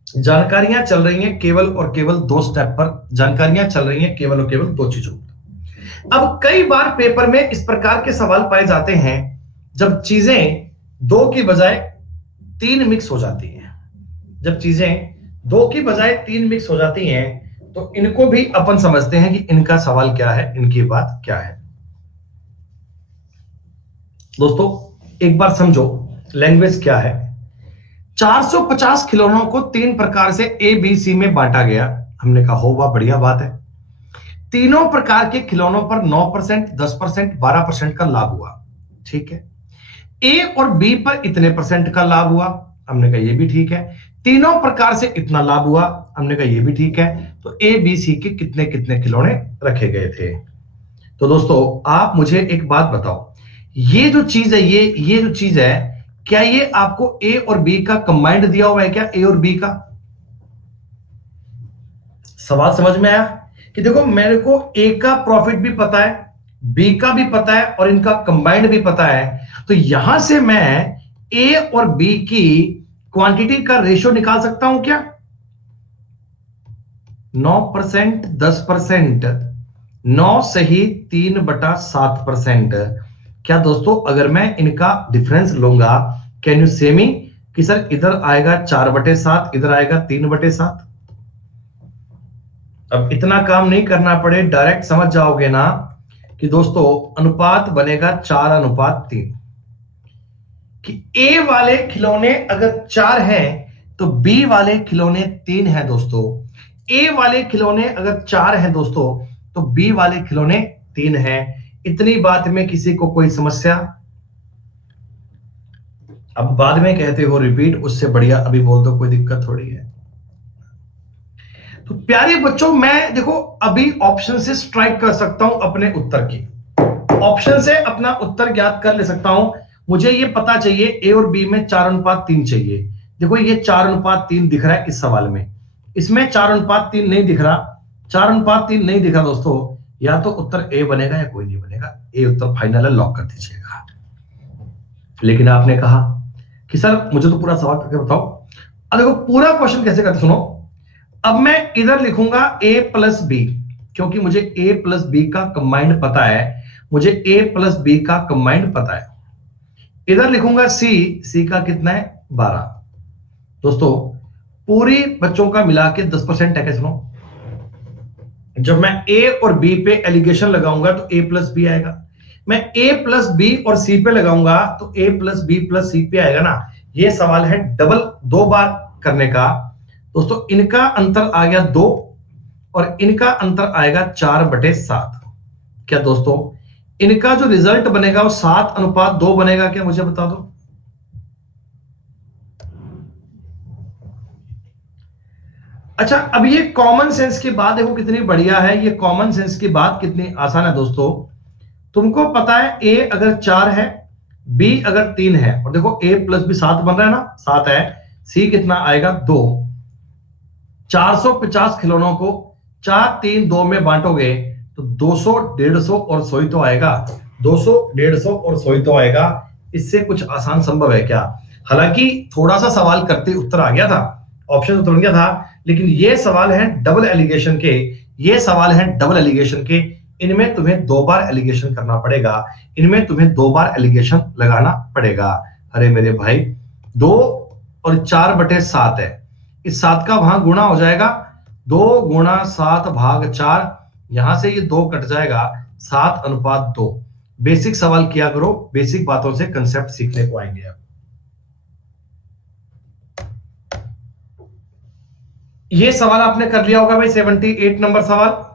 जानकारियां चल रही हैं केवल और केवल 2 स्टेप पर, जानकारियां चल रही हैं केवल और केवल 2 चीजों पर। अब कई बार पेपर में इस प्रकार के सवाल पाए जाते हैं जब चीजें 2 की बजाय 3 मिक्स हो जाती हैं। जब चीजें 2 की बजाय 3 मिक्स हो जाती हैं तो इनको भी अपन समझते हैं कि इनका सवाल क्या है, इनकी बात क्या है। दोस्तों एक बार समझो लैंग्वेज क्या है। 450 खिलौनों को 3 प्रकार से ए बी सी में बांटा गया। हमने कहा हो वाह, बढ़िया बात है। तीनों प्रकार के खिलौनों पर 9%, 10%, 12% का लाभ हुआ, ठीक है। ए और बी पर इतने % का लाभ हुआ, हमने कहा ये भी ठीक है। तीनों प्रकार से इतना लाभ हुआ। हमने कहा ये भी ठीक है। तो ए बी सी के कितने कितने खिलौने रखे गए थे। तो दोस्तों आप मुझे एक बात बताओ, ये जो चीज है, ये जो चीज है, क्या ये आपको ए और बी का कंबाइंड दिया हुआ है क्या, ए और बी का? सवाल समझ में आया कि देखो मेरे को ए का प्रॉफिट भी पता है, बी का भी पता है और इनका कंबाइंड भी पता है। तो यहां से मैं ए और बी की क्वांटिटी का रेशियो निकाल सकता हूं क्या? 9%, 10%, 9 सही 3/7%। क्या दोस्तों अगर मैं इनका डिफरेंस लूंगा, कैन यू से मी कि सर इधर आएगा 4/7, इधर आएगा 3/7। अब इतना काम नहीं करना पड़े, डायरेक्ट समझ जाओगे ना कि दोस्तों अनुपात बनेगा 4:3। कि ए वाले खिलौने अगर 4 हैं तो बी वाले खिलौने 3 हैं दोस्तों। ए वाले खिलौने अगर 4 हैं दोस्तों तो बी वाले खिलौने 3 हैं। इतनी बात में किसी को कोई समस्या? अब बाद में कहते हो रिपीट, उससे बढ़िया अभी बोल दो, कोई दिक्कत थोड़ी है। तो प्यारे बच्चों मैं देखो अभी ऑप्शन से स्ट्राइक कर सकता हूं अपने उत्तर की, ऑप्शन से अपना उत्तर ज्ञात कर ले सकता हूं। मुझे ये पता चाहिए ए और बी में 4:3 चाहिए। देखो ये 4:3 दिख रहा है इस सवाल में, इसमें 4:3 नहीं दिख रहा। 4:3 नहीं दिखा दोस्तों, या तो उत्तर ए बनेगा या कोई नहीं बनेगा। ए उत्तर फाइनल है, लॉक कर दीजिएगा। लेकिन आपने कहा कि सर मुझे तो पूरा सवाल करके बताओ। अब देखो पूरा क्वेश्चन कैसे करते सुनो। अब मैं इधर लिखूंगा a प्लस बी, क्योंकि मुझे a प्लस बी का कंबाइंड पता है, मुझे a प्लस बी का कंबाइंड पता है। इधर लिखूंगा c का कितना है 12। दोस्तों पूरी बच्चों का मिला के 10% है। सुनो, जब मैं a और b पे एलिगेशन लगाऊंगा तो a प्लस बी आएगा। मैं a प्लस बी और c पे लगाऊंगा तो a plus B plus c पे आएगा ना। ये सवाल है डबल 2 बार करने का। दोस्तों इनका अंतर आ गया 2 और इनका अंतर आएगा 4/7। क्या दोस्तों इनका जो रिजल्ट बनेगा वो 7:2 बनेगा क्या, मुझे बता दो। अच्छा अब ये कॉमन सेंस की बात देखो कितनी बढ़िया है, ये कॉमन सेंस की बात कितनी आसान है दोस्तों। तुमको पता है ए अगर 4 है, बी अगर 3 है, और देखो ए प्लस बी 7 बन रहा है ना, 7 है, सी कितना आएगा 2। 450 खिलौनों को 4, 3, 2 में बांटोगे तो 200, 150 और 100 तो आएगा। 200, 150 और 100 तो आएगा। इससे कुछ आसान संभव है क्या? हालांकि थोड़ा सा सवाल करते उत्तर आ गया था, ऑप्शन उतर गया था, लेकिन ये सवाल है डबल एलिगेशन के, ये सवाल है डबल एलिगेशन के। इनमें तुम्हें 2 बार एलिगेशन करना पड़ेगा, इनमें तुम्हें 2 बार एलिगेशन लगाना पड़ेगा। अरे मेरे भाई 2 और 4/7 है, इस 7 का वहां गुणा हो जाएगा, 2 गुणा 7/4। यहां से ये 2 कट जाएगा, 7:2। बेसिक सवाल किया करो, बेसिक बातों से कंसेप्ट सीखने को आएंगे आप। ये सवाल आपने कर लिया होगा भाई, 78 नंबर सवाल।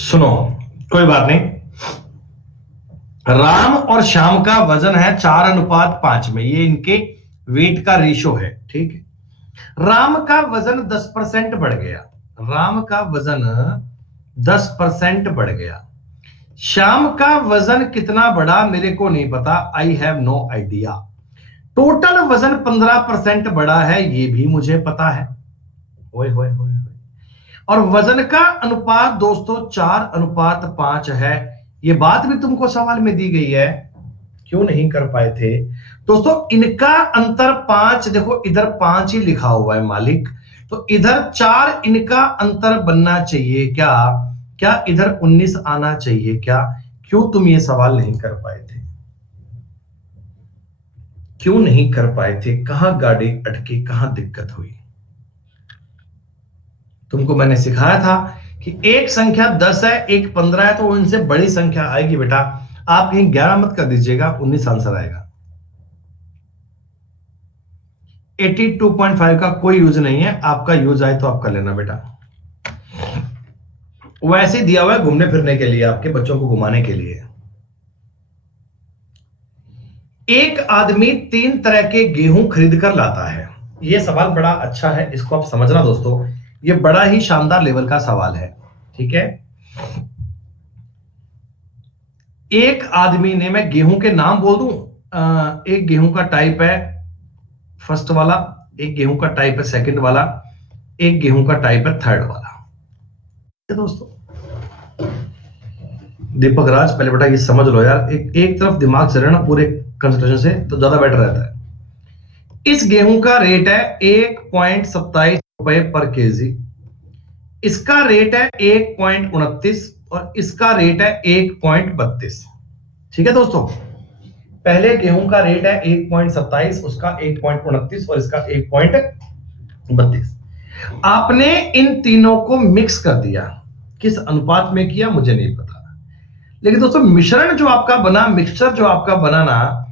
सुनो कोई बात नहीं, राम और श्याम का वजन है 4:5 में, ये इनके वेट का रेशो है, ठीक है। राम का वजन 10% बढ़ गया, राम का वजन 10% बढ़ गया। श्याम का वजन कितना बढ़ा मेरे को नहीं पता, I have no idea. Total वजन 15% बढ़ा है, ये भी मुझे पता है। ओए होए होए। और वजन का अनुपात दोस्तों 4:5 है, ये बात भी तुमको सवाल में दी गई है, क्यों नहीं कर पाए थे दोस्तों। इनका अंतर 5, देखो इधर 5 ही लिखा हुआ है मालिक, तो इधर 4 इनका अंतर बनना चाहिए क्या? क्या इधर 19 आना चाहिए क्या? क्यों तुम ये सवाल नहीं कर पाए थे, क्यों नहीं कर पाए थे? कहां गाड़ी अटकी, कहां दिक्कत हुई? तुमको मैंने सिखाया था कि एक संख्या 10 है, एक 15 है, तो वो इनसे बड़ी संख्या आएगी बेटा। आप कहीं 11 मत कर दीजिएगा, 19 आंसर आएगा। 82.5 का कोई यूज नहीं है, आपका यूज आए तो आप कर लेना बेटा। वैसे ही दिया हुआ है घूमने फिरने के लिए, आपके बच्चों को घुमाने के लिए। एक आदमी 3 तरह के गेहूं खरीद कर लाता है। यह सवाल बड़ा अच्छा है, इसको आप समझना दोस्तों, यह बड़ा ही शानदार लेवल का सवाल है। ठीक है, एक आदमी ने, मैं गेहूं के नाम बोल दूं, एक गेहूं का टाइप है फर्स्ट वाला, एक गेहूं का टाइप है सेकंड वाला, एक गेहूं का टाइप है थर्ड वाला। दोस्तों दीपक राज, पहले बेटा ये समझ लो यार, एक तरफ दिमाग से रहना पूरे कंसंट्रेशन से, तो ज्यादा बेटर रहता है। इस गेहूं का रेट है 1.27 रुपए पर केजी, इसका रेट है 1.29 और इसका रेट है 1.32। ठीक है दोस्तों, पहले गेहूं का रेट है 1.27, उसका 1.29 और इसका 1.32। आपने इन तीनों को मिक्स कर दिया, किस अनुपात में किया मुझे नहीं पता, लेकिन दोस्तों मिश्रण जो आपका बना, मिक्सचर जो आपका बना ना,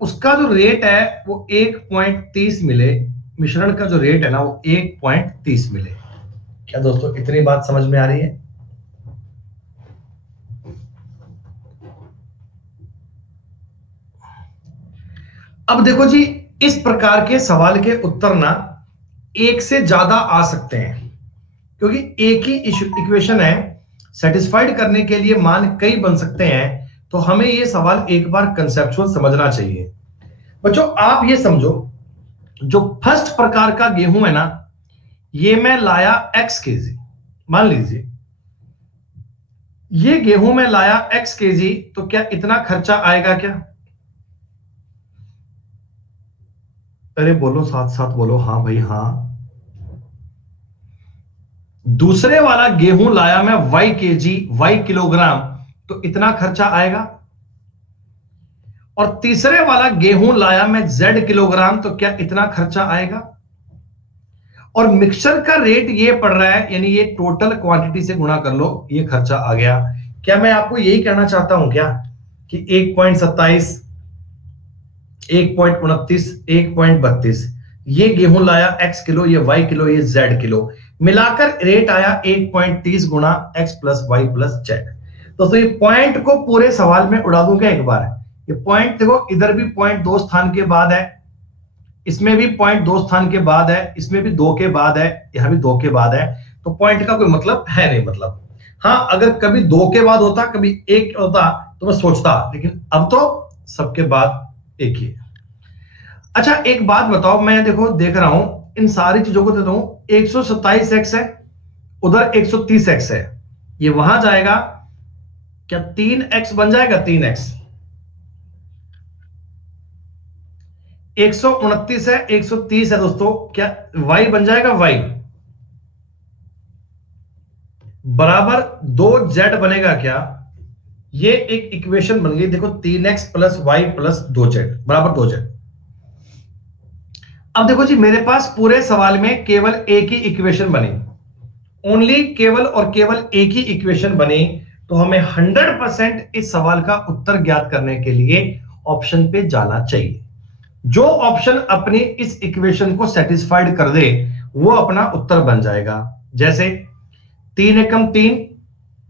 उसका जो रेट है वो 1.30 मिले, मिश्रण का जो रेट है ना वो 1.30 मिले। क्या दोस्तों इतनी बात समझ में आ रही है? अब देखो जी, इस प्रकार के सवाल के उत्तर ना एक से ज्यादा आ सकते हैं, क्योंकि एक ही इक्वेशन है, सेटिस्फाइड करने के लिए मान कई बन सकते हैं, तो हमें यह सवाल एक बार कंसेप्चुअल समझना चाहिए। बच्चों आप ये समझो, जो फर्स्ट प्रकार का गेहूं है ना, ये मैं लाया x केजी, मान लीजिए ये गेहूं में लाया x केजी, तो क्या इतना खर्चा आएगा क्या? अरे बोलो, साथ साथ बोलो, हाँ भाई हाँ। दूसरे वाला गेहूं लाया मैं y केजी, y किलोग्राम, तो इतना खर्चा आएगा। और तीसरे वाला गेहूं लाया मैं z किलोग्राम, तो क्या इतना खर्चा आएगा। और मिक्सचर का रेट ये पड़ रहा है, यानी ये टोटल क्वांटिटी से गुणा कर लो, ये खर्चा आ गया। क्या मैं आपको यही कहना चाहता हूं क्या कि 1.27, 1.29, 1.32, ये गेहूं लाया x किलो, ये y किलो, ये z किलो, मिलाकर रेट आया 1.30 गुणा x plus Y plus Z. दोस्तों ये पॉइंट को पूरे सवाल में उड़ा दूंगा एक बार। ये पॉइंट देखो, इधर भी पॉइंट 2 स्थान के बाद है, इसमें भी पॉइंट 2 स्थान के बाद है, इसमें भी 2 के बाद है, यहां भी 2 के बाद है, तो पॉइंट का कोई मतलब है नहीं। मतलब हाँ, अगर कभी 2 के बाद होता, कभी 1 होता तो मैं सोचता, लेकिन अब तो सबके बाद एक ही। अच्छा एक बात बताओ, मैं देखो देख रहा हूं इन सारी चीजों को देता हूं, 127x है, उधर 130x है, ये वहां जाएगा, क्या 3x बन जाएगा? 3x 129 है, 130 है दोस्तों, क्या y बन जाएगा? y बराबर 2z बनेगा क्या? ये एक इक्वेशन बन गई, देखो 3x plus Y plus 2z बराबर 2z। अब देखो जी, मेरे पास पूरे सवाल में केवल एक ही इक्वेशन बनी, ओनली केवल और केवल एक ही इक्वेशन बनी, तो हमें 100% इस सवाल का उत्तर ज्ञात करने के लिए ऑप्शन पे जाना चाहिए। जो ऑप्शन अपनी इस इक्वेशन को सेटिस्फाइड कर दे वो अपना उत्तर बन जाएगा। जैसे 3 एकम 3,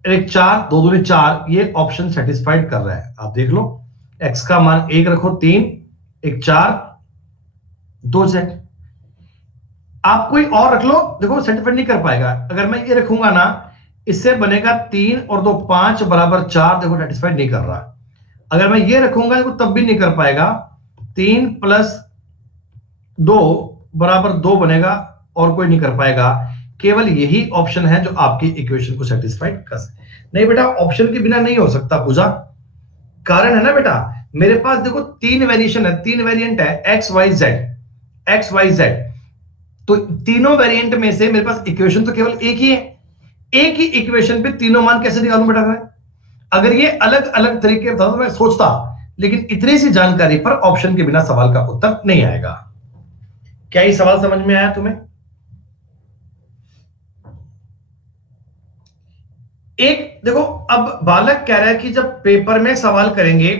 1 4, 2 दूनी 4, ये ऑप्शन सेटिस्फाइड कर रहा है। आप देख लो, x का मान 1 रखो, 3 1 4 2z, आप कोई और रख लो, देखो सेटिस्फाइड नहीं कर पाएगा। अगर मैं ये रखूंगा ना, इससे बनेगा 3 और 2 5 बराबर 4, देखो सेटिस्फाइड नहीं कर रहा। अगर मैं ये रखूंगा देखो तब भी नहीं कर पाएगा, 3 प्लस 2 बराबर 2 बनेगा, और कोई नहीं कर पाएगा। केवल यही ऑप्शन है जो आपकी इक्वेशन को सेटिस्फाइड कर सकता। नहीं बेटा, ऑप्शन के बिना नहीं हो सकता पूजा, कारण है ना बेटा, मेरे पास देखो 3 वेरिएशन है, 3 वेरिएंट है, X Y Z, X Y Z, तो तीनों वेरिएंट में से मेरे पास इक्वेशन तो केवल एक ही है। एक ही इक्वेशन पे तीनों मान कैसे निकालूं बेटा मैं? अगर ये अलग अलग तरीके बताता तो मैं सोचता, लेकिन इतनी सी जानकारी पर ऑप्शन के बिना सवाल का उत्तर नहीं आएगा। क्या ये सवाल समझ में आया तुम्हें? एक देखो, अब बालक कह रहा है कि जब पेपर में सवाल करेंगे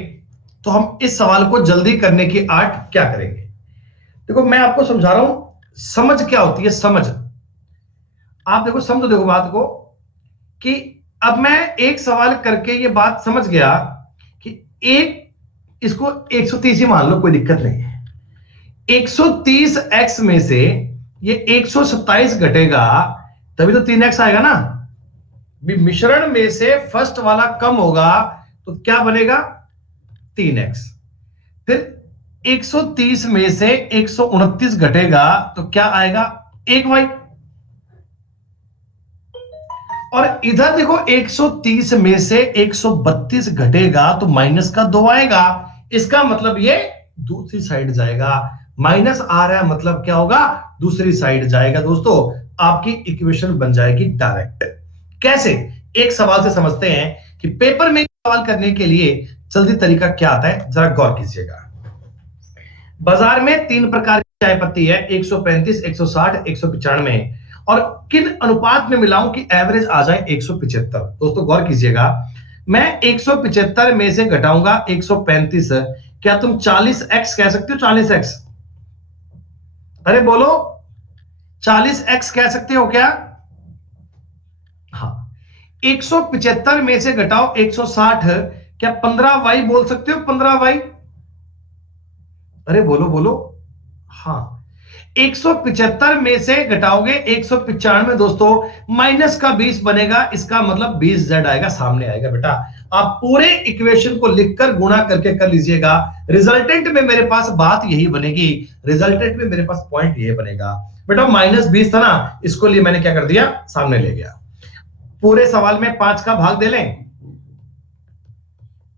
तो हम इस सवाल को जल्दी करने की आर्ट क्या करेंगे। देखो मैं आपको समझा रहा हूं, समझ क्या होती है, समझ। आप देखो, समझो, देखो बात को, कि अब मैं एक सवाल करके ये बात समझ गया कि एक इसको 130 ही मान लो, कोई दिक्कत नहीं है। 130x में से ये 127 घटेगा, तभी तो 3x आएगा ना। मिश्रण में से फर्स्ट वाला कम होगा तो क्या बनेगा? 3x। फिर 130 में से 129 घटेगा तो क्या आएगा? 1y। और इधर देखो 130 में से 132 घटेगा तो माइनस का 2 आएगा। इसका मतलब ये दूसरी साइड जाएगा। माइनस आ रहा है मतलब क्या होगा? दूसरी साइड जाएगा। दोस्तों आपकी इक्वेशन बन जाएगी डायरेक्ट। कैसे? एक सवाल से समझते हैं कि पेपर में सवाल करने के लिए जल्दी तरीका क्या आता है, जरा गौर कीजिएगा। बाजार में 3 प्रकार की चाय पत्ती है, 135, 160, 195, और किन अनुपात में मिलाऊं कि एवरेज आ जाए 175? दोस्तों गौर कीजिएगा, मैं 175 में से घटाऊंगा 135, क्या तुम 40x कह सकते हो? 40x, अरे बोलो, 40x कह सकते हो क्या? हाँ। 175 में से घटाओ 160, क्या 15y बोल सकते हो? 15y, अरे बोलो बोलो। हाँ। 175 में से घटाओगे 195 दोस्तों, माइनस का 20 बनेगा। इसका मतलब 20z आएगा, सामने आएगा। बेटा आप पूरे इक्वेशन को लिखकर गुणा करके कर लीजिएगा। रिजल्टेंट में मेरे पास बात यही बनेगी, रिजल्टेंट में मेरे पास पॉइंट यही बनेगा। बेटा -20 था ना, इसको लिए मैंने क्या कर दिया? सामने ले गया। पूरे सवाल में 5 का भाग दे लें।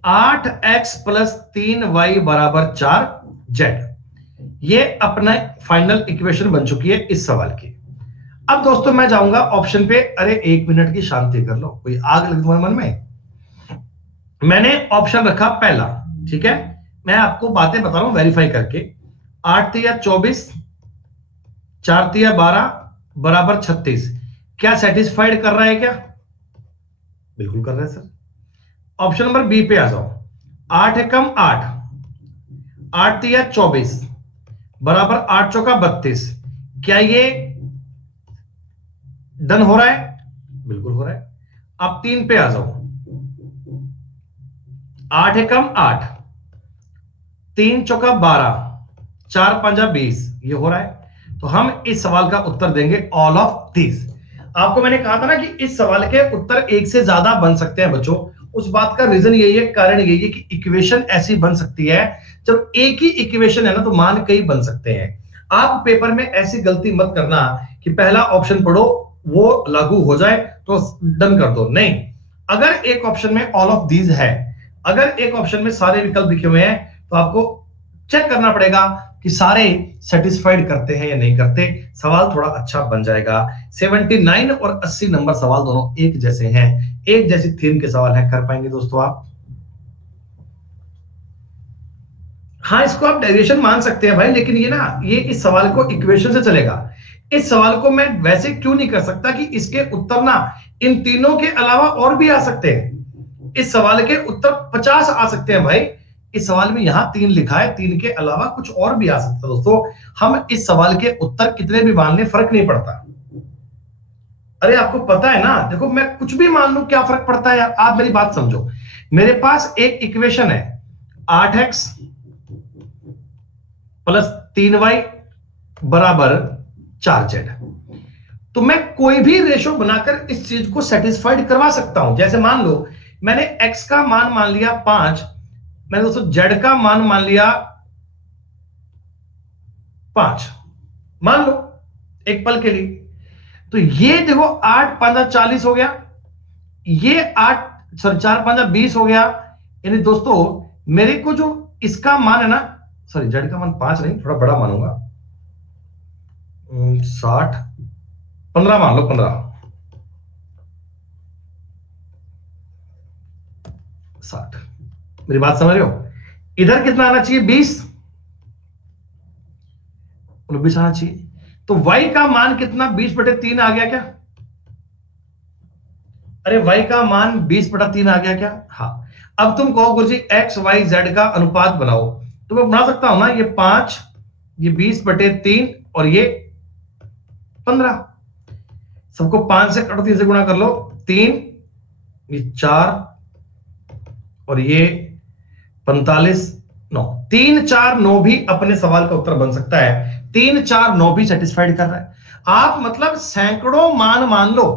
8x + 3y = 4z। ये अपना फाइनल इक्वेशन बन चुकी है इस सवाल की। अब दोस्तों मैं जाऊंगा ऑप्शन पे। अरे 1 मिनट की शांति कर लो, कोई आग लग तुम्हारे मन में। मैंने ऑप्शन रखा पहला, ठीक है। मैं आपको बातें बता रहा हूं वेरीफाई करके। 8 × 24, 4 × 12 = 36। क्या सेटिस्फाइड कर रहा है क्या? बिल्कुल कर रहा है सर। ऑप्शन नंबर बी पे आ जाओ। 8 × 8, 8 × 24 = 8 × 32। क्या ये डन हो रहा है? बिल्कुल हो रहा है। अब 3 पे आ जाओ। 8 × 8, 3 × 12, 4 × 5 = 20। ये हो रहा है। तो हम इस सवाल का उत्तर देंगे ऑल ऑफ दिस। आपको मैंने कहा था ना कि इस सवाल के उत्तर एक से ज्यादा बन सकते हैं बच्चों। उस बात का रीजन यही है, कारण यही है कि इक्वेशन ऐसी बन सकती है, जब एक ही इक्वेशन है ना तो मान कई बन सकते हैं। आप पेपर में ऐसी गलती मत करना कि पहला ऑप्शन पढ़ो वो लागू हो जाए तो डन कर दो। नहीं, अगर एक ऑप्शन में ऑल ऑफ दीज है, अगर एक ऑप्शन में सारे विकल्प लिखे हुए हैं, तो आपको चेक करना पड़ेगा कि सारे सेटिस्फाइड करते हैं या नहीं करते। सवाल थोड़ा अच्छा बन जाएगा। 79 और 80 नंबर सवाल दोनों एक जैसे हैं, एक जैसी थीम के सवाल हैं। कर पाएंगे दोस्तों आप? हाँ, इसको आप डेरिवेशन मान सकते हैं भाई, लेकिन ये ना, ये इस सवाल को इक्वेशन से चलेगा। इस सवाल को मैं वैसे क्यों नहीं कर सकता कि इसके उत्तर ना इन तीनों के अलावा और भी आ सकते हैं। इस सवाल के उत्तर 50 आ सकते हैं भाई। इस सवाल में यहां 3 लिखा है, 3 के अलावा कुछ और भी आ सकता है दोस्तों। हम इस सवाल के उत्तर कितने भी मान लें, फर्क नहीं पड़ता। अरे आपको पता है ना, देखो मैं कुछ भी मान लूं, क्या फर्क पड़ता है यार? आप मेरी बात समझो। मेरे पास एक इक्वेशन है, 8x + 3y = 4z। तो मैं कोई भी रेशो बनाकर इस चीज को सेटिस्फाइड करवा सकता हूं। जैसे मान लो मैंने x का मान लिया 5, मैंने दोस्तों z का मान लिया 5, मान लो एक पल के लिए। तो ये देखो 8 × 5 = 40 हो गया, ये 4 × 5 = 20 हो गया। यानी दोस्तों मेरे को जो इसका मान है ना, सॉरी z का मान 5 नहीं, थोड़ा बड़ा मानूंगा, 60, 15 मान लो, 15, 60। मेरी बात समझ रहे हो? इधर कितना आना चाहिए? 20 आना चाहिए। तो y का मान कितना? 20/3 आ गया क्या? अरे y का मान 20/3 आ गया क्या? हाँ। अब तुम कहो गुरुजी x y z का अनुपात बनाओ, तो मैं बना सकता हूं ना, ये 5, ये 20/3 और ये 15। सबको 5 से काटो, 3 से गुणा कर लो, 3 ये 4 और ये 45 9, 3 4 9 भी अपने सवाल का उत्तर बन सकता है। 3 4 9 भी सेटिस्फाइड कर रहा है। आप मतलब सैकड़ों मान लो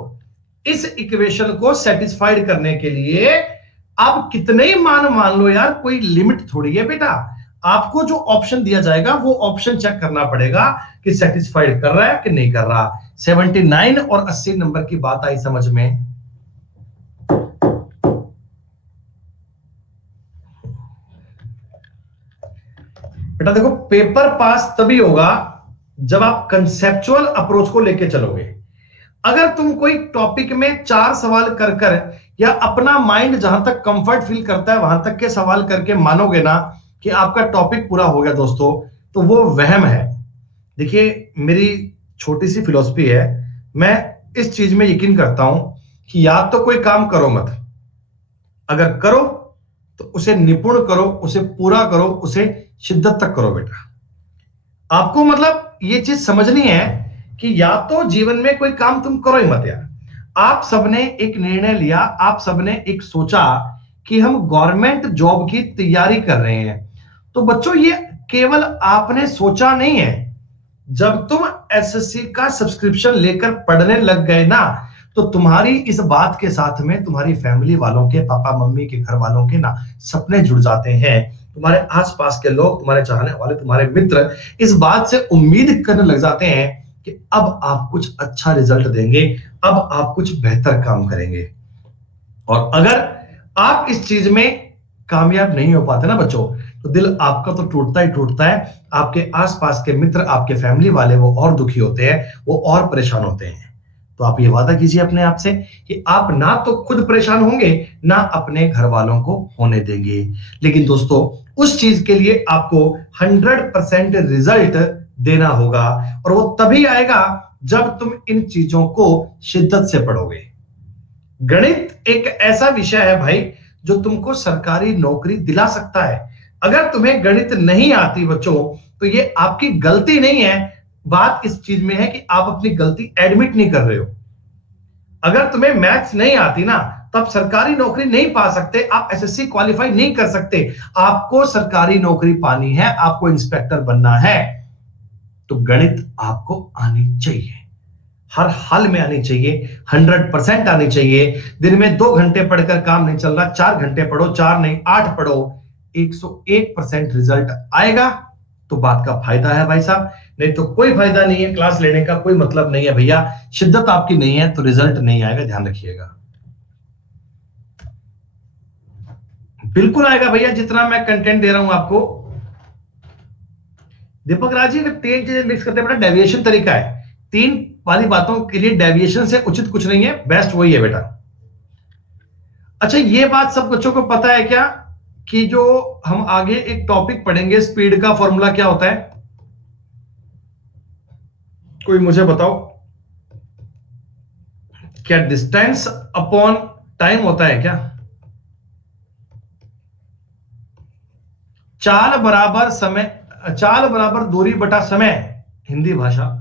इस इक्वेशन को सेटिस्फाइड करने के लिए। अब कितने ही मान लो यार, कोई लिमिट थोड़ी है बेटा। आपको जो ऑप्शन दिया जाएगा वो ऑप्शन चेक करना पड़ेगा कि सेटिस्फाइड कर रहा है कि नहीं कर रहा। 79 और 80 नंबर की बात आई समझ में? बेटा देखो, पेपर पास तभी होगा जब आप कंसेप्चुअल अप्रोच को लेके चलोगे। अगर तुम कोई टॉपिक में 4 सवाल कर कर या अपना माइंड जहां तक कंफर्ट फील करता है वहां तक के सवाल करके मानोगे ना कि आपका टॉपिक पूरा हो गया दोस्तों, तो वो वहम है। देखिए, मेरी छोटी सी फिलॉसफी है। मैं इस चीज में यकीन करता हूं कि या तो कोई काम करो मत, अगर करो तो उसे निपुण करो, उसे पूरा करो, उसे शिद्दत तक करो बेटा। आपको मतलब ये चीज समझनी है कि या तो जीवन में कोई काम तुम करो ही मत यार। आप सबने एक निर्णय लिया, आप सबने एक सोचा कि हम गवर्नमेंट जॉब की तैयारी कर रहे हैं, तो बच्चों ये केवल आपने सोचा नहीं है। जब तुम एसएससी का सब्सक्रिप्शन लेकर पढ़ने लग गए ना, तो तुम्हारी इस बात के साथ में तुम्हारी फैमिली वालों के, पापा मम्मी के, घर वालों के ना सपने जुड़ जाते हैं। तुम्हारे आसपास के लोग, तुम्हारे चाहने वाले, तुम्हारे मित्र इस बात से उम्मीद करने लग जाते हैं कि अब आप कुछ अच्छा रिजल्ट देंगे, अब आप कुछ बेहतर काम करेंगे। और अगर आप इस चीज में कामयाब नहीं हो पाते ना बच्चों, तो दिल आपका तो टूटता ही टूटता है। आपके आसपास के मित्र, आपके फैमिली वाले वो और दुखी होते हैं, वो और परेशान होते हैं। तो आप ये वादा कीजिए अपने आप से कि आप ना तो खुद परेशान होंगे, ना अपने घर वालों को होने देंगे। लेकिन दोस्तों, उस चीज के लिए आपको 100% रिजल्ट देना होगा, और वो तभी आएगा जब तुम इन चीजों को शिद्दत से पढ़ोगे। गणित एक ऐसा विषय है भाई जो तुमको सरकारी नौकरी दिला सकता है। अगर तुम्हें गणित नहीं आती बच्चों, तो ये आपकी गलती नहीं है। बात इस चीज में है कि आप अपनी गलती एडमिट नहीं कर रहे हो। अगर तुम्हें मैथ्स नहीं आती ना, तो आप सरकारी नौकरी नहीं पा सकते, आप एसएससी क्वालिफाई नहीं कर सकते। आपको सरकारी नौकरी पानी है, आपको इंस्पेक्टर बनना है, तो गणित आपको आनी चाहिए, हर हाल में आनी चाहिए, 100% आनी चाहिए। दिन में 2 घंटे पढ़कर काम नहीं चल रहा, 4 घंटे पढ़ो, 4 नहीं 8 पढ़ो, 101% रिजल्ट आएगा। तो बात का फायदा है भाई साहब, नहीं तो कोई फायदा नहीं है। क्लास लेने का कोई मतलब नहीं है भैया। शिद्दत आपकी नहीं है तो रिजल्ट नहीं आएगा, ध्यान रखिएगा। बिल्कुल आएगा भैया, जितना मैं कंटेंट दे रहा हूं आपको। दीपक राज जी, 3 चीजें मिक्स करते हैं बेटा, डेविएशन तरीका है। 3 वाली बातों के लिए डेविएशन से उचित कुछ नहीं है, बेस्ट वही है बेटा। अच्छा, ये बात सब बच्चों को पता है क्या कि जो हम आगे एक टॉपिक पढ़ेंगे, स्पीड का फॉर्मूला क्या होता है? कोई मुझे बताओ। क्या डिस्टेंस अपॉन टाइम होता है क्या? चाल बराबर समय, चाल बराबर दूरी बटा समय, हिंदी भाषा।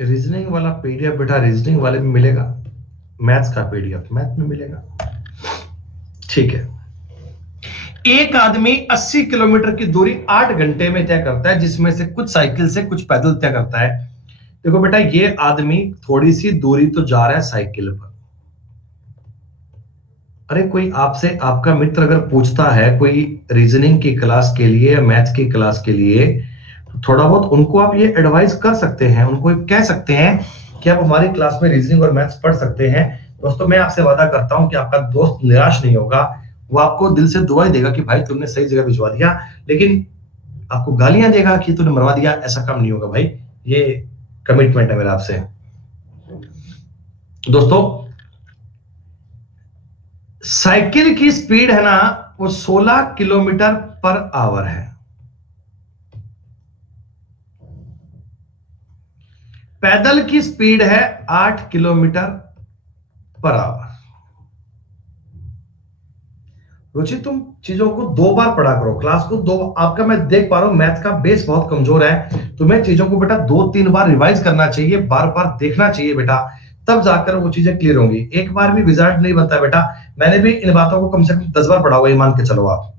रीजनिंग वाला पीडीएफ बेटा रीजनिंग वाले में मिलेगा, मैथ्स का पीडीएफ मैथ में मिलेगा। ठीक है। एक आदमी 80 किलोमीटर की दूरी 8 घंटे में तय करता है, जिसमें से कुछ साइकिल से कुछ पैदल तय करता है। देखो बेटा, ये आदमी थोड़ी सी दूरी तो जा रहा है साइकिल पर। अरे कोई आपसे, आपका मित्र अगर पूछता है कोई रीजनिंग की क्लास के लिए या मैथ्स की क्लास के लिए, तो थोड़ा बहुत उनको आप ये एडवाइस कर सकते हैं, उनको कह सकते हैं कि आप हमारी क्लास में रीजनिंग और मैथ्स पढ़ सकते हैं। दोस्तों, मैं आपसे वादा करता हूं कि आपका दोस्त निराश नहीं होगा। वो आपको दिल से दुआ ही देगा कि भाई तुमने सही जगह भिजवा दिया, लेकिन आपको गालियां देगा कि तूने मरवा दिया। ऐसा काम नहीं होगा भाई, ये कमिटमेंट है मेरा आपसे। दोस्तों, साइकिल की स्पीड है ना, वो 16 किलोमीटर पर आवर है। पैदल की स्पीड है 8 किलोमीटर पर आवर। रुचि तुम चीजों को 2 बार पढ़ा करो, क्लास को दो, आपका मैं देख पा रहा हूं मैथ का बेस बहुत कमजोर है, तुम्हें चीजों को बेटा 2-3 बार रिवाइज करना चाहिए, बार बार देखना चाहिए बेटा, तब जाकर वो चीजें क्लियर होंगी। एक बार भी विजार्ड नहीं बनता बेटा। मैंने भी इन बातों को कम से कम 10 बार पढ़ा हुआ, ये मान के चलो आप।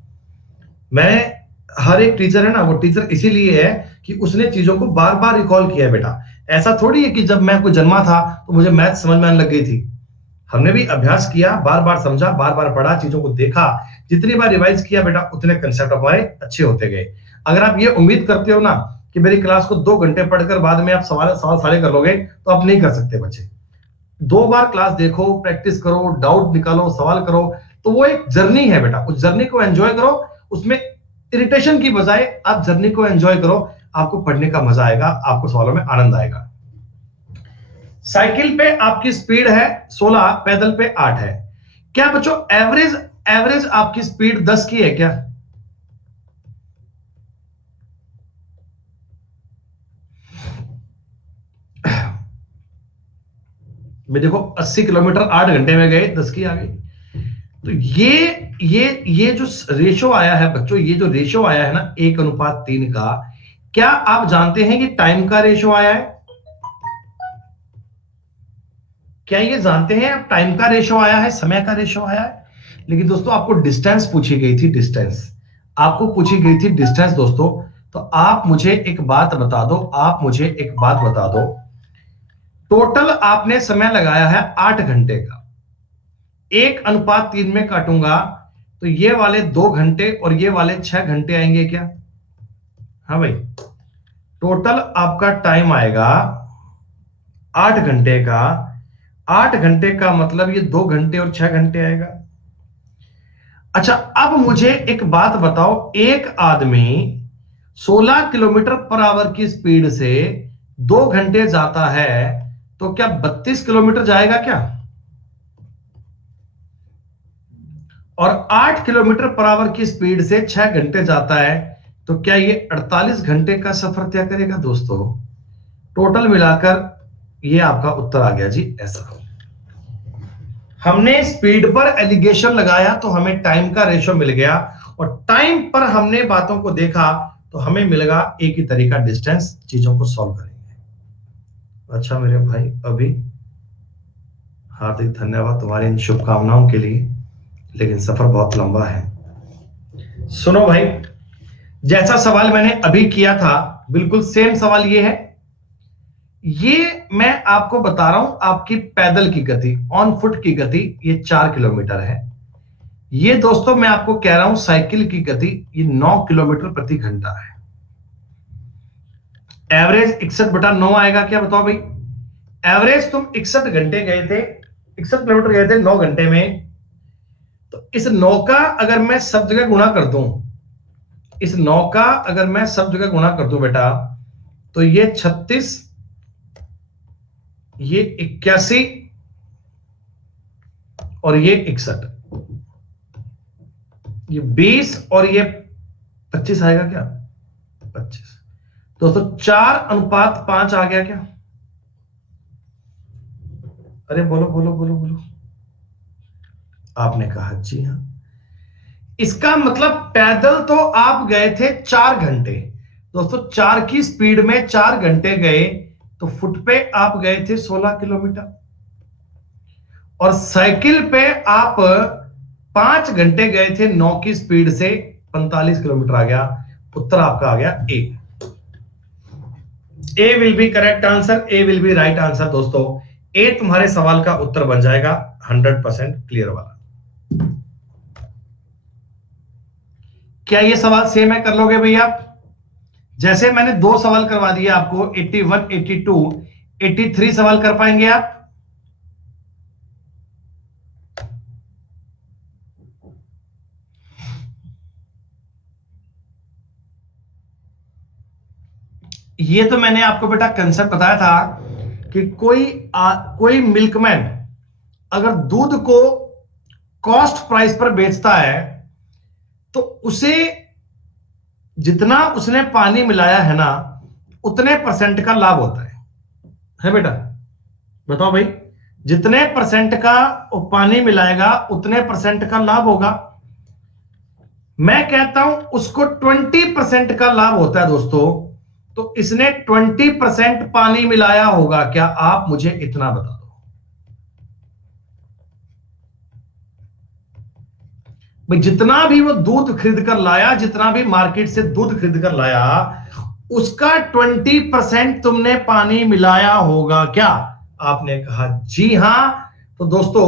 मैं, हर एक टीचर है ना, वो टीचर इसीलिए है कि उसने चीजों को बार बार रिकॉल किया है बेटा। ऐसा थोड़ी है कि जब मैं कोई जन्मा था तो मुझे मैथ समझ में आने लग गई थी। हमने भी अभ्यास किया, बार बार समझा, बार बार पढ़ा, चीजों को देखा, जितनी बार रिवाइज किया बेटा उतने कंसेप्ट हमारे अच्छे होते गए। अगर आप ये उम्मीद करते हो ना कि मेरी क्लास को 2 घंटे पढ़कर बाद में आप सवाल सवाल सारे कर लोगे, तो आप नहीं कर सकते बच्चे। 2 बार क्लास देखो, प्रैक्टिस करो, डाउट निकालो, सवाल करो, तो वो एक जर्नी है बेटा, उस जर्नी को एंजॉय करो। उसमें इरिटेशन की बजाय आप जर्नी को एंजॉय करो, आपको पढ़ने का मजा आएगा, आपको सवालों में आनंद आएगा। साइकिल पे आपकी स्पीड है 16, पैदल पे 8 है। क्या बच्चों एवरेज एवरेज आपकी स्पीड 10 की है क्या? मैं देखो 80 किलोमीटर 8 घंटे में गए, 10 की आ गई। तो ये जो रेशो आया है बच्चों, ये जो रेशो आया है ना 1:3 का, क्या आप जानते हैं कि टाइम का रेशो आया है? क्या ये जानते हैं आप टाइम का रेशो आया है, समय का रेशो आया है? लेकिन दोस्तों आपको डिस्टेंस पूछी गई थी, डिस्टेंस आपको पूछी गई थी, डिस्टेंस दोस्तों। तो आप मुझे एक बात बता दो, आप मुझे एक बात बता दो, टोटल आपने समय लगाया है 8 घंटे का, 1:3 में काटूंगा तो ये वाले 2 घंटे और ये वाले 6 घंटे आएंगे क्या? हाँ भाई, टोटल आपका टाइम आएगा 8 घंटे का। 8 घंटे का मतलब ये 2 घंटे और 6 घंटे आएगा। अच्छा, अब मुझे एक बात बताओ, एक आदमी 16 किलोमीटर पर आवर की स्पीड से 2 घंटे जाता है, तो क्या 32 किलोमीटर जाएगा क्या? और 8 किलोमीटर पर आवर की स्पीड से 6 घंटे जाता है, तो क्या ये 48 घंटे का सफर तय करेगा दोस्तों? टोटल मिलाकर ये आपका उत्तर आ गया जी ऐसा। हमने स्पीड पर एलिगेशन लगाया तो हमें टाइम का रेशो मिल गया, और टाइम पर हमने बातों को देखा तो हमें मिलेगा एक ही तरीका, डिस्टेंस। चीजों को सॉल्व करेंगे। अच्छा मेरे भाई, अभी हार्दिक धन्यवाद तुम्हारी इन शुभकामनाओं के लिए, लेकिन सफर बहुत लंबा है। सुनो भाई, जैसा सवाल मैंने अभी किया था बिल्कुल सेम सवाल ये है। ये मैं आपको बता रहा हूं आपकी पैदल की गति, ऑन फुट की गति, ये 4 किलोमीटर है। ये दोस्तों मैं आपको कह रहा हूं साइकिल की गति, ये 9 किलोमीटर प्रति घंटा है। एवरेज 61/9 आएगा क्या? बताओ भाई। एवरेज तुम 61 घंटे गए थे, 61 किलोमीटर गए थे 9 घंटे में, तो इस 9 का अगर मैं सब जगह गुणा कर दूं, इस 9 का अगर मैं सब जगह गुणा कर दूं बेटा, तो ये 36, ये 81 और ये 61, ये 20 और ये 25 आएगा क्या? 25। दोस्तों 4:5 आ गया क्या? अरे बोलो बोलो बोलो बोलो। आपने कहा जी हां। इसका मतलब पैदल तो आप गए थे 4 घंटे दोस्तों, 4 की स्पीड में 4 घंटे गए, तो फुट पे आप गए थे 16 किलोमीटर, और साइकिल पे आप 5 घंटे गए थे 9 की स्पीड से, 45 किलोमीटर आ गया। उत्तर आपका आ गया A will be correct answer, A will be right answer दोस्तों। ए तुम्हारे सवाल का उत्तर बन जाएगा 100% क्लियर वाला। क्या ये सवाल सेम है? कर लोगे भैया? जैसे मैंने 2 सवाल करवा दिए आपको, 81, 82, 83 सवाल कर पाएंगे आप? ये तो मैंने आपको बेटा कंसेप्ट बताया था कि कोई मिल्कमैन अगर दूध को कॉस्ट प्राइस पर बेचता है, तो उसे जितना उसने पानी मिलाया है ना, उतने परसेंट का लाभ होता है बेटा? बताओ भाई, जितने परसेंट का वो पानी मिलाएगा उतने परसेंट का लाभ होगा। मैं कहता हूं उसको 20% का लाभ होता है दोस्तों, तो इसने 20% पानी मिलाया होगा क्या? आप मुझे इतना बता दो भाई। जितना भी वो दूध खरीद कर लाया, जितना भी मार्केट से दूध खरीद कर लाया, उसका 20% तुमने पानी मिलाया होगा क्या? आपने कहा जी हां। तो दोस्तों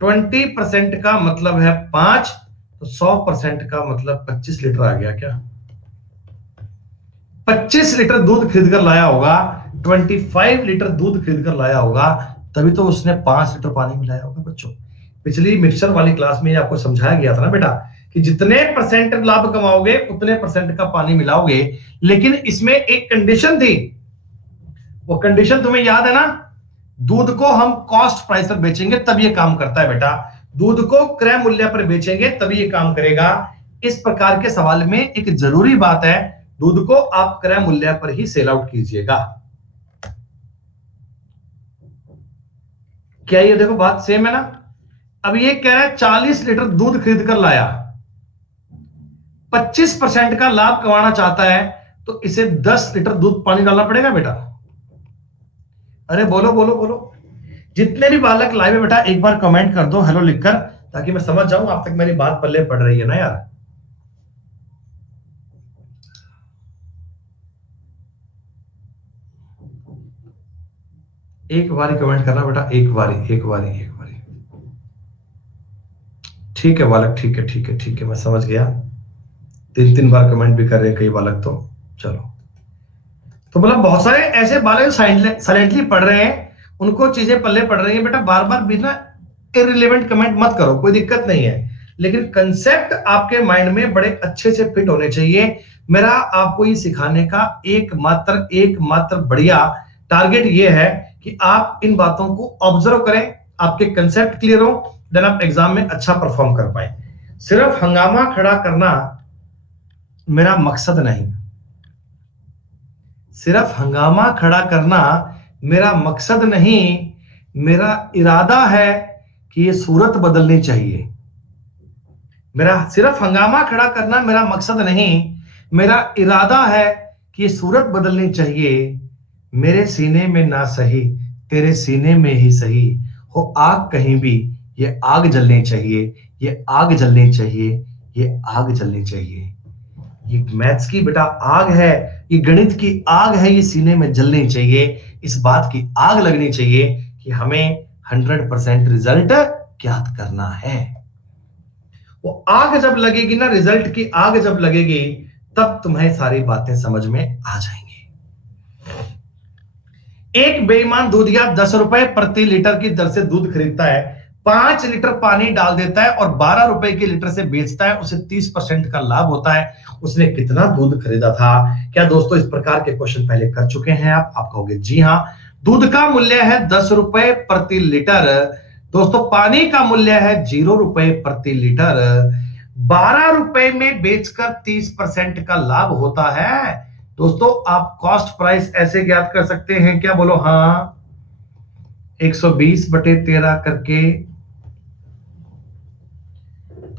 20% का मतलब है 5, तो 100% का मतलब 25 लीटर आ गया क्या? 25 लीटर दूध खरीद कर लाया होगा, 25 लीटर दूध खरीद कर लाया होगा, तभी तो उसने 5 लीटर पानी मिलाया होगा बच्चों। पिछली मिक्सचर वाली क्लास में आपको समझाया गया था ना बेटा, कि जितने परसेंट लाभ कमाओगे उतने परसेंट का पानी मिलाओगे, लेकिन इसमें एक कंडीशन थी। वो कंडीशन तुम्हें याद है ना? दूध को हम कॉस्ट प्राइस पर बेचेंगे तब ये काम करता है बेटा, दूध को क्रय मूल्य पर बेचेंगे तभी ये काम करेगा। इस प्रकार के सवाल में एक जरूरी बात है, दूध को आप क्रय मूल्य पर ही सेल आउट कीजिएगा। क्या ये देखो बात सेम है ना? अब ये कह रहा है 40 लीटर दूध खरीद कर लाया, 25% का लाभ कमाना चाहता है, तो इसे 10 लीटर दूध पानी डालना पड़ेगा बेटा। अरे बोलो बोलो बोलो, जितने भी बालक लाइव में बेटा एक बार कमेंट कर दो हेलो लिखकर, ताकि मैं समझ जाऊं आप तक मेरी बात पल्ले पड़ रही है ना यार। एक बारी कमेंट करना बेटा, एक बारी एक बारी एक बारी। ठीक है बालक, ठीक है ठीक है ठीक है, मैं समझ गया। 3-3 बार कमेंट भी कर रहे हैं कई बालक, तो चलो। तो मतलब बहुत सारे ऐसे बालक साइलेंटली पढ़ रहे हैं, उनको चीजें पल्ले पड़ रही हैं बेटा। बार बार बिना इररिलेवेंट कमेंट मत करो, कोई दिक्कत नहीं है, लेकिन कंसेप्ट आपके माइंड में बड़े अच्छे से फिट होने चाहिए। मेरा आपको ये सिखाने का एकमात्र बढ़िया टारगेट ये है कि आप इन बातों को ऑब्जर्व करें, आपके कंसेप्ट क्लियर हो, देन आप एग्जाम में अच्छा परफॉर्म कर पाए। सिर्फ हंगामा खड़ा करना मेरा मकसद नहीं, सिर्फ हंगामा खड़ा करना मेरा मकसद नहीं, मेरा इरादा है कि ये सूरत बदलनी चाहिए। मेरा सिर्फ हंगामा खड़ा करना मेरा मकसद नहीं, मेरा इरादा है कि ये सूरत बदलनी चाहिए। मेरे सीने में ना सही, तेरे सीने में ही सही, हो आग कहीं भी, ये आग जलनी चाहिए, ये आग जलनी चाहिए, ये आग जलनी चाहिए। ये मैथ्स की बेटा आग है, ये गणित की आग है, ये सीने में जलनी चाहिए। इस बात की आग लगनी चाहिए कि हमें 100% रिजल्ट ज्ञात करना है। वो आग जब लगेगी ना, रिजल्ट की आग जब लगेगी, तब तुम्हें सारी बातें समझ में आ जाएंगी। एक बेईमान दूधिया 10 रुपए प्रति लीटर की दर से दूध खरीदता है, 5 लीटर पानी डाल देता है और 12 रुपए के लीटर से बेचता है, उसे 30% का लाभ होता है। उसने कितना दूध खरीदा था? क्या दोस्तों इस प्रकार के क्वेश्चन पहले कर चुके हैं आप कहोगे जी हां। दूध का मूल्य है 10 रुपए प्रति लीटर दोस्तों, पानी का मूल्य है 0 रुपए प्रति लीटर। 12 रुपए में बेचकर 30% का लाभ होता है। दोस्तों आप कॉस्ट प्राइस ऐसे ज्ञात कर सकते हैं क्या? बोलो हाँ। 120/13 करके,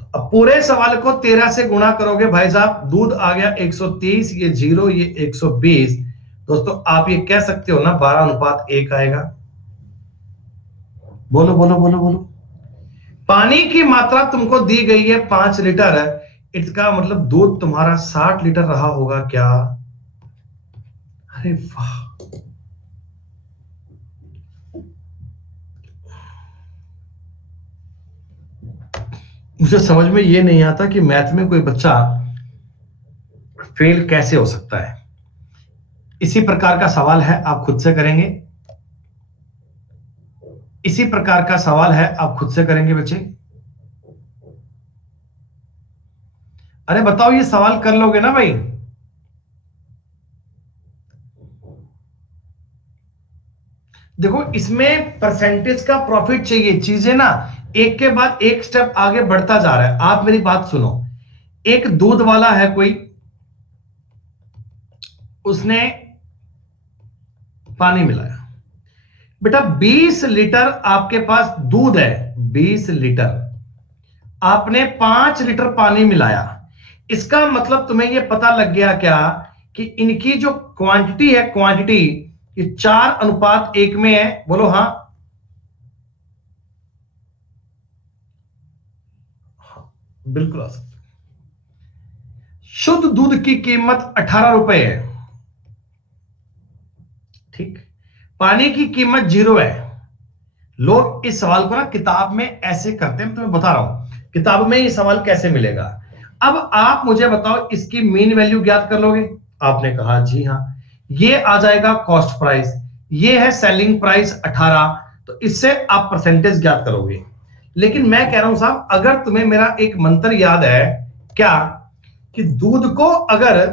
अब पूरे सवाल को 13 से गुणा करोगे भाई साहब, दूध आ गया 130, ये 0, ये 120। दोस्तों आप ये कह सकते हो ना 12:1 आएगा। बोलो बोलो बोलो बोलो। पानी की मात्रा तुमको दी गई है 5 लीटर, इसका मतलब दूध तुम्हारा 60 लीटर रहा होगा क्या? अरे वाह, मुझे समझ में ये नहीं आता कि मैथ में कोई बच्चा फेल कैसे हो सकता है। इसी प्रकार का सवाल है, आप खुद से करेंगे। इसी प्रकार का सवाल है, आप खुद से करेंगे बच्चे। अरे बताओ ये सवाल कर लोगे ना भाई? देखो इसमें परसेंटेज का प्रॉफिट चाहिए, चीजें ना एक के बाद एक स्टेप आगे बढ़ता जा रहा है। आप मेरी बात सुनो, एक दूध वाला है कोई, उसने पानी मिलाया बेटा, 20 लीटर आपके पास दूध है, 20 लीटर, आपने 5 लीटर पानी मिलाया, इसका मतलब तुम्हें यह पता लग गया क्या कि इनकी जो क्वांटिटी है, क्वांटिटी ये 4:1 में है? बोलो हाँ। बिल्कुल आ सकते। शुद्ध दूध की कीमत 18 रुपए है, ठीक। पानी की कीमत 0 है। लोग इस सवाल को ना किताब में ऐसे करते हैं, तुम्हें बता रहा हूं किताब में ये सवाल कैसे मिलेगा। अब आप मुझे बताओ, इसकी मीन वैल्यू ज्ञात कर लोगे? आपने कहा जी हाँ। ये आ जाएगा कॉस्ट प्राइस, ये है सेलिंग प्राइस 18, तो इससे आप परसेंटेज ज्ञात करोगे। लेकिन मैं कह रहा हूं साहब, अगर तुम्हें मेरा एक मंत्र याद है क्या, कि दूध को अगर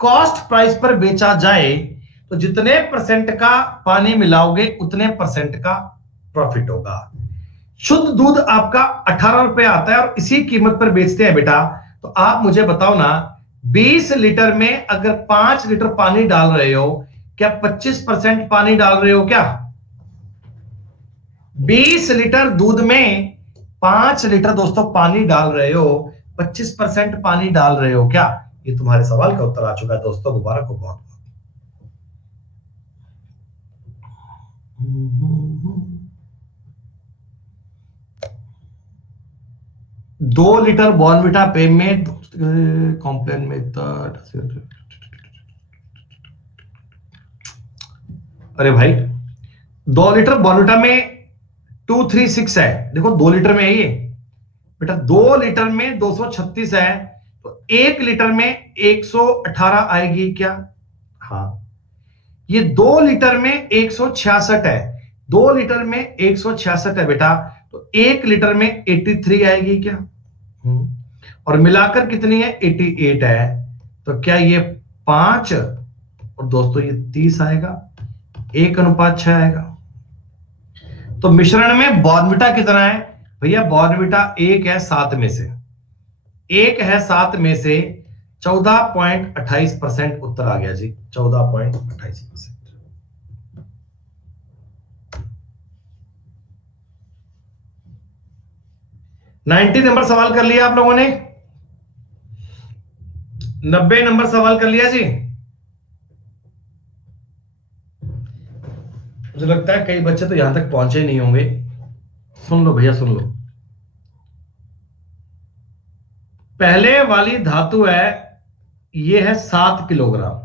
कॉस्ट प्राइस पर बेचा जाए तो जितने परसेंट का पानी मिलाओगे उतने परसेंट का प्रॉफिट होगा। शुद्ध दूध आपका 18 रुपए आता है और इसी कीमत पर बेचते हैं बेटा। तो आप मुझे बताओ ना, 20 लीटर में अगर 5 लीटर पानी डाल रहे हो, क्या 25% पानी डाल रहे हो क्या? 20 लीटर दूध में 5 लीटर दोस्तों पानी डाल रहे हो, 25% पानी डाल रहे हो क्या? ये तुम्हारे सवाल का उत्तर आ चुका है दोस्तों, मुबारक हो बहुत। दो लीटर बॉर्नविटा पे में कॉम्प्लेन में अरे भाई, 2 लीटर बॉर्नविटा में 236 है। देखो 2 लीटर में है ये बेटा, 2 लीटर में 236 है, तो 1 लीटर में 118 आएगी क्या? हाँ। ये 2 लीटर में 166 है, 2 लीटर में 166 है बेटा, तो 1 लीटर में 83 आएगी क्या? और मिलाकर कितनी है? 88 है। तो क्या ये 5 और दोस्तों ये 30 आएगा, 1:6 आएगा। तो मिश्रण में बॉर्नविटा कितना है भैया? बॉर्नविटा 1 है 7 में से, 1 है 7 में से 14.28% उत्तर आ गया जी, 14.28%। 90 नंबर सवाल कर लिया आप लोगों ने, 90 नंबर सवाल कर लिया जी। मुझे लगता है कई बच्चे तो यहां तक पहुंचे नहीं होंगे। सुन लो भैया, सुन लो। पहले वाली धातु है, ये है 7 किलोग्राम,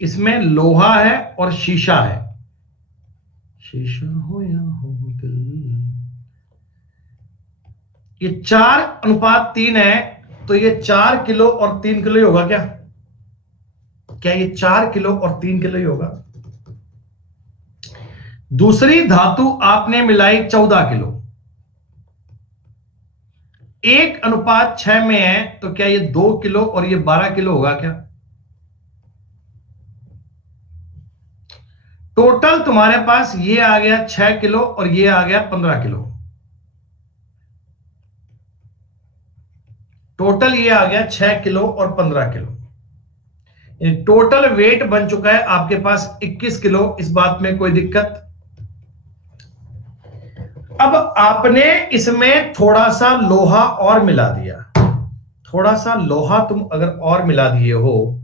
इसमें लोहा है और शीशा है। शीशा हो या हो दिल, ये 4:3 है, तो ये 4 किलो और 3 किलो ही होगा क्या? क्या ये 4 किलो और 3 किलो ही होगा? दूसरी धातु आपने मिलाई 14 किलो, 1:6 में है, तो क्या ये 2 किलो और ये 12 किलो होगा क्या? टोटल तुम्हारे पास ये आ गया 6 किलो और ये आ गया 15 किलो। टोटल ये आ गया 6 किलो और 15 किलो। टोटल वेट बन चुका है आपके पास 21 किलो। इस बात में कोई दिक्कत? अब आपने इसमें थोड़ा सा लोहा और मिला दिया, थोड़ा सा लोहा तुम अगर और मिला दिए हो,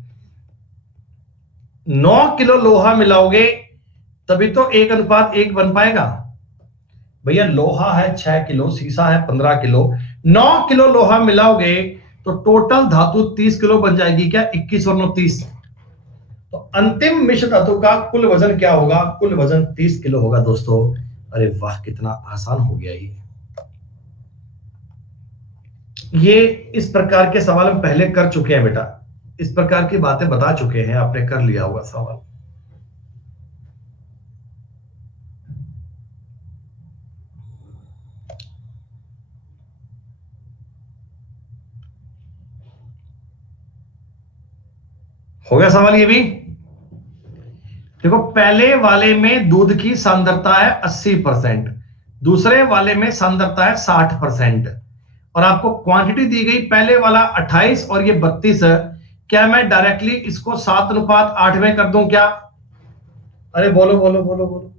9 किलो लोहा मिलाओगे तभी तो 1:1 बन पाएगा भैया। लोहा है 6 किलो, शीशा है 15 किलो, 9 किलो लोहा मिलाओगे तो टोटल धातु 30 किलो बन जाएगी क्या? 21 और 9 30। तो अंतिम मिश्र धातु का कुल वजन क्या होगा? कुल वजन 30 किलो होगा दोस्तों। अरे वाह, कितना आसान हो गया ये इस प्रकार के सवाल हम पहले कर चुके हैं बेटा, इस प्रकार की बातें बता चुके हैं, आपने कर लिया होगा सवाल। हो गया सवाल ये भी। देखो, पहले वाले में दूध की सांद्रता है 80%, दूसरे वाले में सांद्रता है 60%, और आपको क्वांटिटी दी गई, पहले वाला 28 और ये 32 है। क्या मैं डायरेक्टली इसको 7:8 में कर दूं क्या? अरे बोलो बोलो बोलो बोलो।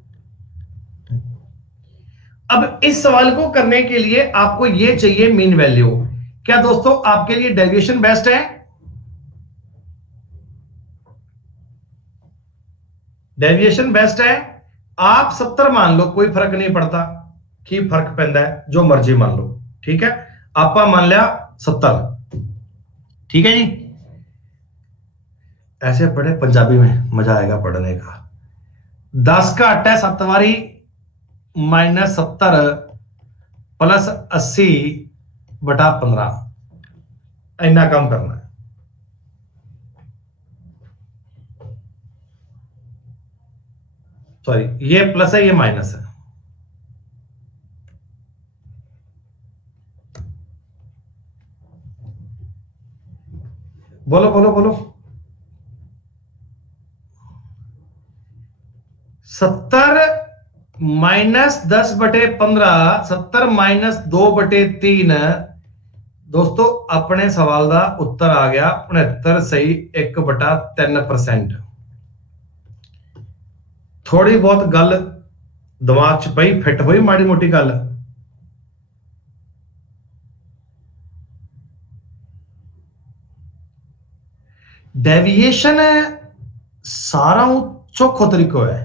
अब इस सवाल को करने के लिए आपको ये चाहिए मीन वैल्यू। क्या दोस्तों आपके लिए डेविएशन बेस्ट है? डेविएशन बेस्ट है। आप 70 मान लो, कोई फर्क नहीं पड़ता कि फर्क पैदा है, जो मर्जी मान लो, ठीक है। आपा मान लिया 70, ठीक है जी। ऐसे पढ़े पंजाबी में, मजा आएगा पढ़ने का। 10 का अट्टा 7 माइनस 70 प्लस 80/15, इतना काम करना है। सॉरी, ये प्लस है, ये माइनस है। बोलो बोलो बोलो। 70 माइनस 10/15, 70 माइनस 2/3। दोस्तों अपने सवाल का उत्तर आ गया 69 सही 1/3%। थोड़ी बहुत गल दिमाग च पई, फिट हुई माड़ी मोटी गल। डेविएशन सारा चौखो तरीको है।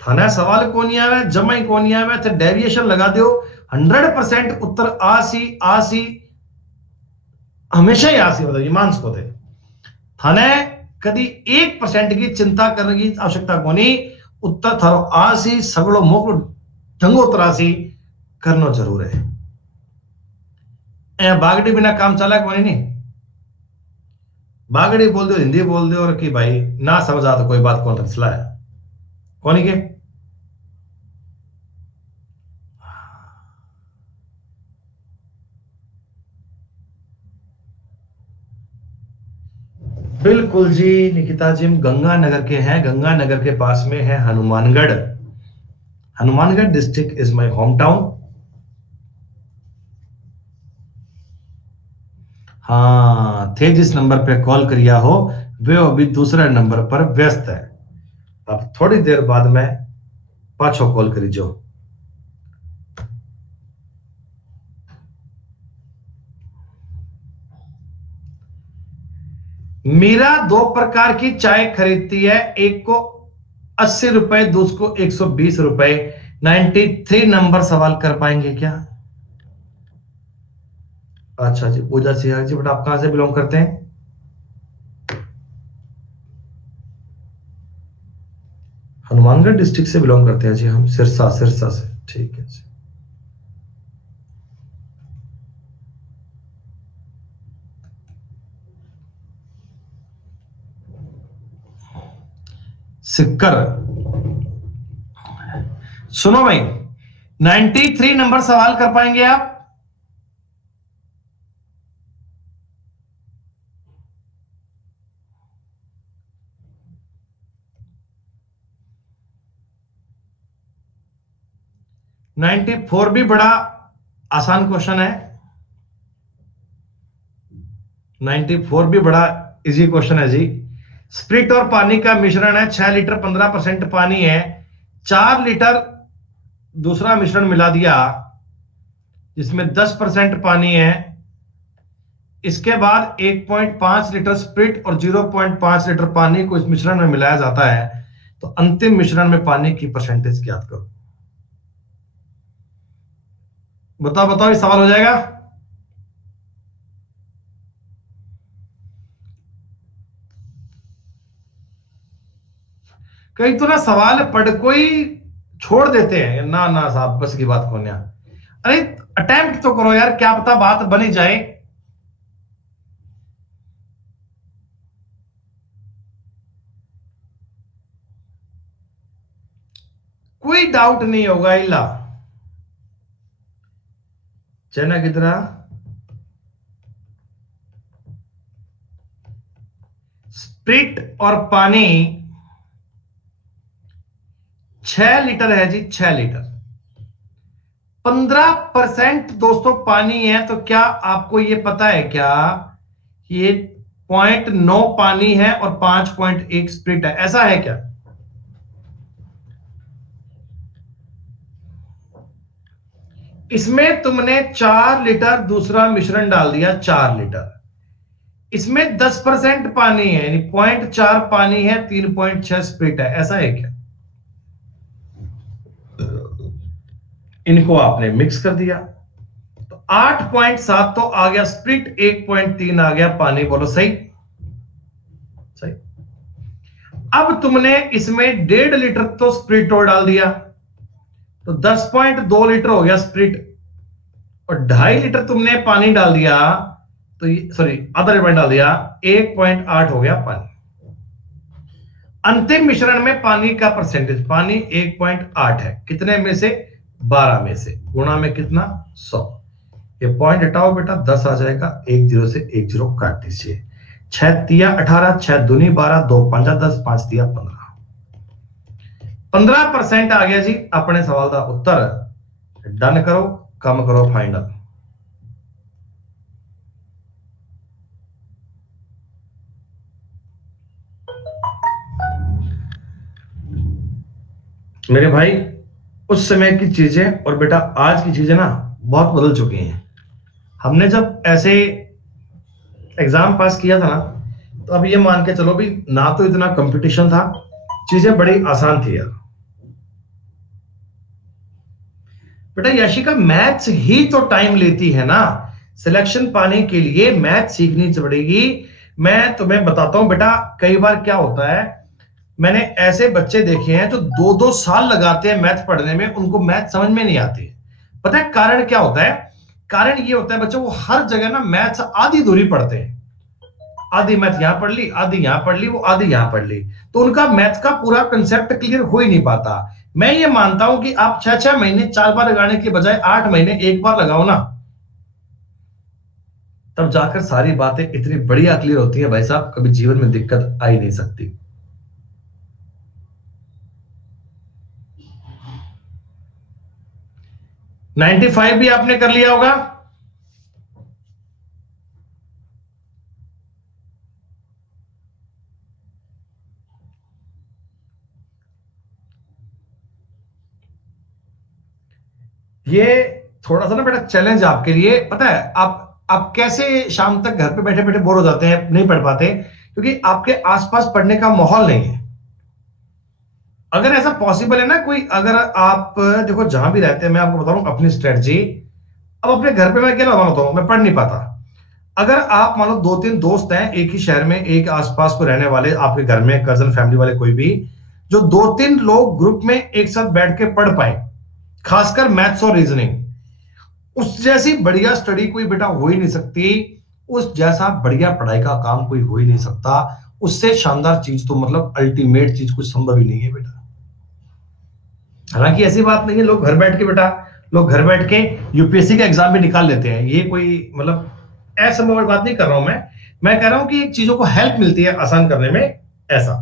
थाना सवाल को नहीं आवे, जमा ही को नहीं आवे, तो डेविएशन लगा दो, 100% उत्तर आसी हमेशा ही आसी होता है, मानस को थे। थाने कभी 1% की चिंता करने की आवश्यकता को नहीं। उत्तर थारो आसी सगड़ो मोकड़ो ढंगो तरासी करना जरूर है। बागड़ी बिना काम चला को नहीं। बागड़ी बोल दो, हिंदी बोल दो, और कि भाई ना समझ आ तो कोई बात कौन फैसला है कौन के। बिल्कुल जी निकिता जी, हम गंगानगर के हैं। गंगानगर के पास में है Hanumangarh. Hanumangarh district is my home town. हाँ, थे जिस नंबर पे कॉल करिया हो वे अभी दूसरे नंबर पर व्यस्त है। अब थोड़ी देर बाद में पाछो कॉल करी जो। मीरा 2 प्रकार की चाय खरीदती है, एक को 80 रुपए, दूसरे को 120 रुपए। 93 नंबर सवाल कर पाएंगे क्या? अच्छा जी, पूजा सिंह जी, बट आप कहां से बिलोंग करते हैं? हनुमानगढ़ डिस्ट्रिक्ट से बिलोंग करते हैं जी हम, सिरसा, सिरसा से। ठीक है जी। सिक्कर। सुनो भाई, 93 नंबर सवाल कर पाएंगे आप? नाइन्टी फोर भी बड़ा आसान क्वेश्चन है। 94 भी बड़ा इजी क्वेश्चन है जी। स्प्रिट और पानी का मिश्रण है, 6 लीटर 15% पानी है, 4 लीटर दूसरा मिश्रण मिला दिया जिसमें 10% पानी है। इसके बाद 1.5 लीटर स्प्रिट और 0.5 लीटर पानी को इस मिश्रण में मिलाया जाता है, तो अंतिम मिश्रण में पानी की परसेंटेज ज्ञात करो। बताओ बताओ, ये सवाल हो जाएगा? कई तो ना सवाल पढ़ को ही छोड़ देते हैं, ना ना साहब बस की बात कौन यार। अरे अटेम्प्ट तो करो यार, क्या पता बात बनी जाए। कोई डाउट नहीं होगा इला। चना कितना? स्प्रिट और पानी 6 लीटर है जी, 6 लीटर। 15% दोस्तों पानी है, तो क्या आपको यह पता है क्या ये 0.9 पानी है और 5.1 स्प्रिट है? ऐसा है क्या? इसमें तुमने 4 लीटर दूसरा मिश्रण डाल दिया, 4 लीटर। इसमें 10% पानी है, यानी 0.4 पानी है, 3.6 स्प्रिट है, ऐसा है क्या? इनको आपने मिक्स कर दिया तो 8.7 तो आ गया स्प्रिट, 1.3 आ गया पानी। बोलो सही? सही। अब तुमने इसमें 1.5 लीटर तो स्प्रिट और डाल दिया, तो 10.2 लीटर हो गया स्प्रिट, और 2.5 लीटर तुमने पानी डाल दिया, तो सॉरी आधा लीटर डाल दिया, 1.8 हो गया पानी। अंतिम मिश्रण में पानी का परसेंटेज, पानी 1.8 है, कितने में से? 12 में से, गुणा में कितना? 100। ये पॉइंट हटाओ बेटा, 10 आ जाएगा, 1 0 से 1 0 काट दीजिए। 6 तिया 18, 6 दूनी 12, 2 पंजा 10, 5 तिया 15। 15% आ गया जी अपने सवाल का उत्तर। डन करो, कम करो फाइनल। मेरे भाई, उस समय की चीजें और बेटा आज की चीजें ना बहुत बदल चुकी हैं। हमने जब ऐसे एग्जाम पास किया था ना, तो अब ये मान के चलो भी, ना तो इतना कंपटीशन था, चीजें बड़ी आसान थी यार। बेटा याशिका, मैथ्स ही तो टाइम लेती है ना, सिलेक्शन पाने के लिए मैथ सीखनी पड़ेगी। मैं तुम्हें बताता हूं बेटा, कई बार क्या होता है, मैंने ऐसे बच्चे देखे हैं जो 2-2 साल लगाते हैं मैथ पढ़ने में, उनको मैथ समझ में नहीं आती। पता है कारण क्या होता है? कारण ये होता है बच्चों, वो हर जगह ना मैथ्स आधी दूरी पढ़ते हैं, आधी मैथ यहां पढ़ ली, आधी यहां पढ़ ली, वो आधी यहां पढ़ ली, तो उनका मैथ का पूरा कंसेप्ट क्लियर हो ही नहीं पाता। मैं ये मानता हूं कि आप 6-6 महीने 4 बार लगाने के बजाय 8 महीने 1 बार लगाओ ना, तब जाकर सारी बातें इतनी बढ़िया क्लियर होती है भाई साहब, कभी जीवन में दिक्कत आ ही नहीं सकती। नाइन्टी 95 भी आपने कर लिया होगा। ये थोड़ा सा ना बेटा चैलेंज आपके लिए, पता है आप कैसे शाम तक घर पे बैठे बैठे बोर हो जाते हैं, नहीं पढ़ पाते, क्योंकि आपके आसपास पढ़ने का माहौल नहीं है। अगर ऐसा पॉसिबल है ना कोई, अगर आप देखो जहां भी रहते हैं, मैं आपको बता रहा हूं अपनी स्ट्रेटजी। अब अपने घर पे मैं क्या बताता हूं, मैं पढ़ नहीं पाता। अगर आप मान लो 2-3 दोस्त हैं एक ही शहर में, एक आसपास को रहने वाले, आपके घर में कजन फैमिली वाले कोई भी, जो 2-3 लोग ग्रुप में एक साथ बैठ के पढ़ पाए, खासकर मैथ्स और रीजनिंग, उस जैसी बढ़िया स्टडी कोई बेटा हो ही नहीं सकती। उस जैसा बढ़िया पढ़ाई का काम कोई हो ही नहीं सकता। उससे शानदार चीज तो मतलब अल्टीमेट चीज कुछ संभव ही नहीं है बेटा। हालांकि ऐसी बात नहीं है, लोग घर बैठ के बेटा, लोग घर बैठ के यूपीएससी का एग्जाम भी निकाल लेते हैं, ये कोई मतलब असंभव बात नहीं कर रहा हूं मैं कह रहा हूं कि चीजों को हेल्प मिलती है आसान करने में, ऐसा।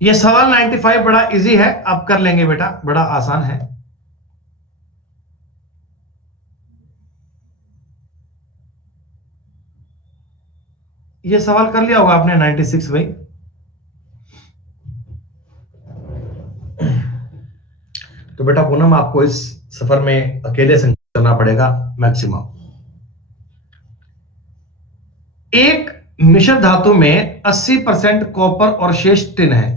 ये सवाल 95 बड़ा इजी है, आप कर लेंगे बेटा, बड़ा आसान है। ये सवाल कर लिया होगा आपने 96 भाई। तो बेटा पूनम, आपको इस सफर में अकेले संघर्ष करना पड़ेगा मैक्सिमम। एक मिश्र धातु में 80% कॉपर और शेष टिन है।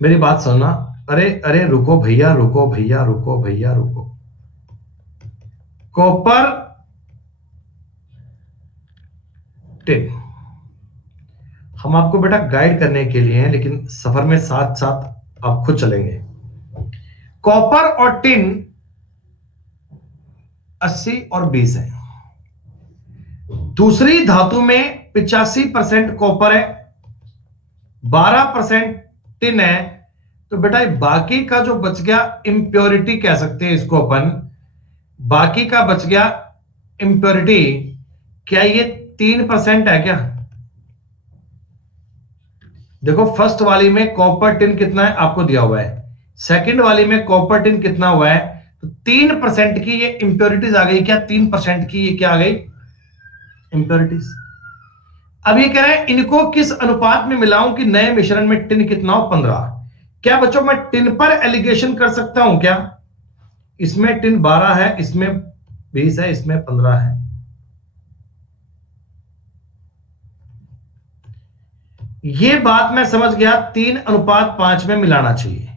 मेरी बात सुनना, अरे अरे रुको भैया, रुको भैया, रुको भैया, रुको। कॉपर, टिन, हम आपको बेटा गाइड करने के लिए हैं, लेकिन सफर में साथ साथ आप खुद चलेंगे। कॉपर और टिन 80 और 20 है। दूसरी धातु में 85% कॉपर है, 12% टिन है, तो बेटा बाकी का जो बच गया इंप्योरिटी कह सकते हैं इसको अपन, बाकी का बच गया इंप्योरिटी, क्या ये 3% है क्या? देखो फर्स्ट वाली में कॉपर टिन कितना है आपको दिया हुआ है, सेकंड वाली में कॉपर टिन कितना हुआ है, तो 3% की ये इंप्योरिटीज आ गई क्या? 3% की ये क्या आ गई? इंप्योरिटीज। अब ये कह रहे हैं इनको किस अनुपात में मिलाऊं कि नए मिश्रण में टिन कितना हो? 15। क्या बच्चों मैं टिन पर एलिगेशन कर सकता हूं क्या? इसमें टिन 12 है, इसमें 20 है, इसमें 15 है। ये बात मैं समझ गया, 3:5 में मिलाना चाहिए।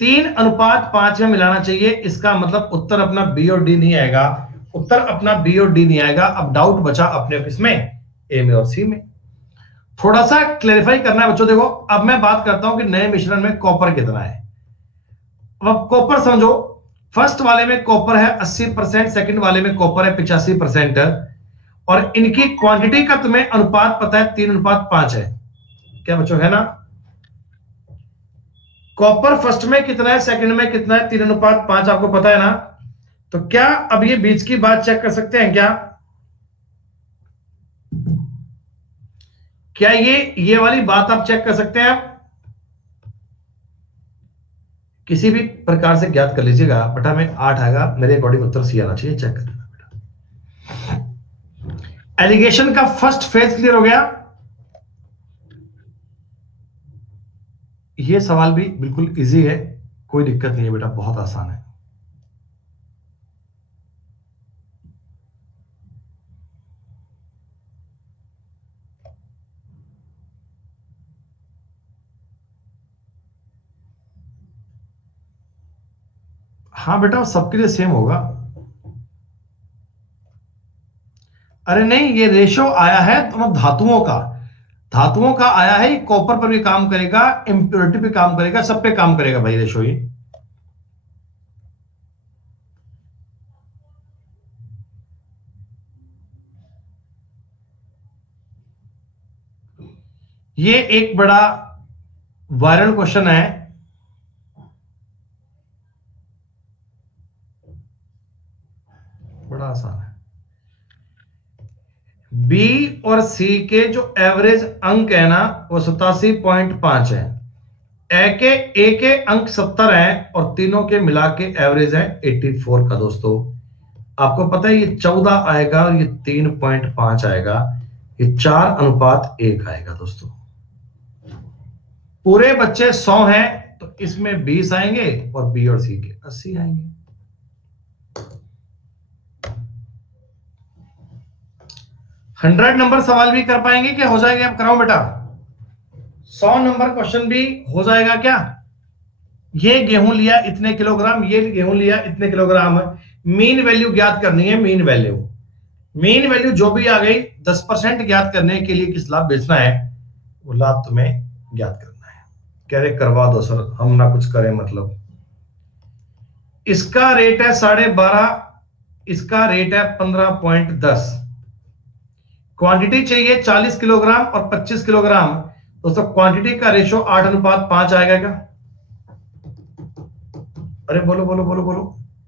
3:5 में मिलाना चाहिए। इसका मतलब उत्तर अपना बी और डी नहीं आएगा, उत्तर अपना बी और डी नहीं आएगा। अब डाउट बचा अपने किसमें? ए में और सी में। थोड़ा सा क्लेरिफाई करना है बच्चों। देखो अब मैं बात करता हूं कि नए मिश्रण में कॉपर कितना है। अब कॉपर समझो, फर्स्ट वाले में कॉपर है 80%, सेकंड वाले में कॉपर है 85%, और इनकी क्वांटिटी का तुम्हें अनुपात पता है 3:5 है। क्या बच्चों है ना? कॉपर फर्स्ट में कितना है, सेकंड में कितना है? 3:5 आपको पता है ना? तो क्या अब ये बीच की बात चेक कर सकते हैं क्या? क्या ये वाली बात आप चेक कर सकते हैं? आप किसी भी प्रकार से ज्ञात कर लीजिएगा। बटा में 8 आएगा, मेरे अकॉर्डिंग उत्तर सी आना चाहिए। चेक कर लेना बेटा। एलिगेशन का फर्स्ट फेज क्लियर हो गया। ये सवाल भी बिल्कुल इजी है, कोई दिक्कत नहीं है बेटा, बहुत आसान है। हाँ बेटा सबके लिए सेम होगा। अरे नहीं, ये रेशो आया है दोनों धातुओं का, धातुओं का आया है। कॉपर पर भी काम करेगा, इंप्योरिटी पे काम करेगा, सब पे काम करेगा भाई रेशो। ये एक बड़ा वायरल क्वेश्चन है। बड़ा आसान है। बी और सी के जो एवरेज अंक है ना वो 87.5 है। ए के अंक 70 है और तीनों के मिला के एवरेज है 84 का। दोस्तों आपको पता है ये 14 आएगा और ये 3.5 आएगा, ये 4:1 आएगा। दोस्तों पूरे बच्चे 100 हैं तो इसमें 20 आएंगे और बी और सी के 80 आएंगे। 100 नंबर सवाल भी कर पाएंगे क्या? हो जाएगा? अब कराओ बेटा। 100 नंबर क्वेश्चन भी हो जाएगा क्या? ये गेहूं लिया इतने किलोग्राम, ये गेहूं लिया इतने किलोग्राम, मीन वैल्यू ज्ञात करनी है। मीन वैल्यू, मीन वैल्यू जो भी आ गई 10% ज्ञात करने के लिए किस लाभ बेचना है, वो लाभ तुम्हें ज्ञात करना है। कह रहे करवा दो सर, हम ना कुछ करें मतलब। इसका रेट है 12.5, इसका रेट है 15.10। क्वांटिटी चाहिए 40 किलोग्राम और 25 किलोग्राम। दोस्तों क्वांटिटी का रेशो 8:5 आएगा क्या? अरे बोलो बोलो बोलो बोलो।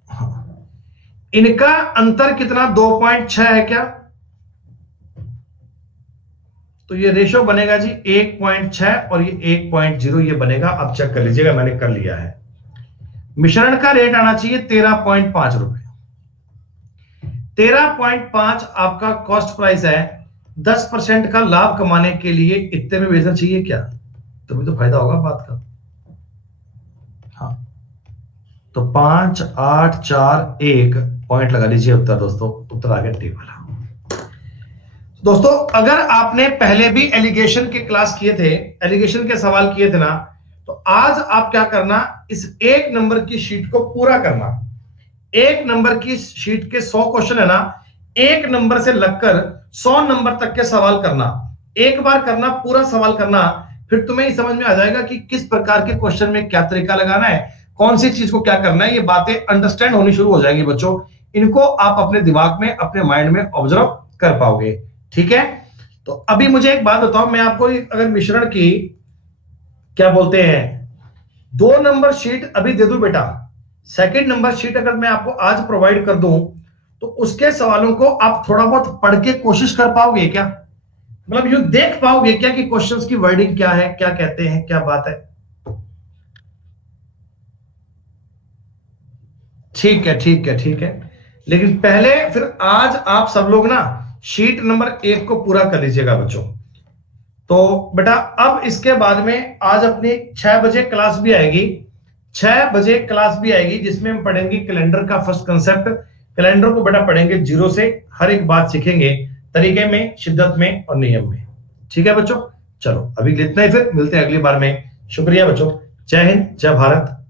हाँ। इनका अंतर कितना? 2.6 है क्या? तो ये रेशो बनेगा जी 1.6 और ये 1.0 ये बनेगा। अब चेक कर लीजिएगा, मैंने कर लिया है। मिश्रण का रेट आना चाहिए 13.5 रुपए। 13.5 आपका कॉस्ट प्राइस है। 10% का लाभ कमाने के लिए इतने में बेचना चाहिए क्या? तभी तो फायदा होगा बात का। हाँ तो 5, 8, 4, 1 पॉइंट लगा लीजिए उत्तर। दोस्तों उत्तर आ गया टी वाला। दोस्तों अगर आपने पहले भी एलिगेशन के क्लास किए थे, एलिगेशन के सवाल किए थे ना, तो आज आप क्या करना, इस 1 नंबर की शीट को पूरा करना। 1 नंबर की शीट के 100 क्वेश्चन है ना, 1 नंबर से लगकर 100 नंबर तक के सवाल करना। एक बार करना, पूरा सवाल करना, फिर तुम्हें समझ में आ जाएगा कि किस प्रकार के क्वेश्चन में क्या तरीका लगाना है, कौन सी चीज को क्या करना है। ये बातें अंडरस्टैंड होनी शुरू हो जाएंगी बच्चों। इनको आप अपने दिमाग में, अपने माइंड में ऑब्जर्व कर पाओगे। ठीक है? तो अभी मुझे एक बात बताओ, मैं आपको अगर मिश्रण की क्या बोलते हैं 2 नंबर शीट अभी दे दूं बेटा, सेकंड नंबर शीट अगर मैं आपको आज प्रोवाइड कर दूं, तो उसके सवालों को आप थोड़ा बहुत पढ़ के कोशिश कर पाओगे क्या? मतलब यूं देख पाओगे क्या कि क्वेश्चंस की वर्डिंग क्या है, क्या कहते हैं, क्या बात है? ठीक है ठीक है ठीक है। लेकिन पहले फिर आज आप सब लोग ना शीट नंबर 1 को पूरा कर लीजिएगा बच्चों। तो बेटा अब इसके बाद में आज अपनी 6 बजे क्लास भी आएगी, 6 बजे क्लास भी आएगी, जिसमें हम पढ़ेंगे कैलेंडर का फर्स्ट कंसेप्ट। कैलेंडर को बेटा पढ़ेंगे जीरो से, हर एक बात सीखेंगे तरीके में, शिद्दत में और नियम में। ठीक है बच्चों, चलो अभी इतना ही, फिर मिलते हैं अगली बार में। शुक्रिया बच्चों, जय हिंद, जय भारत।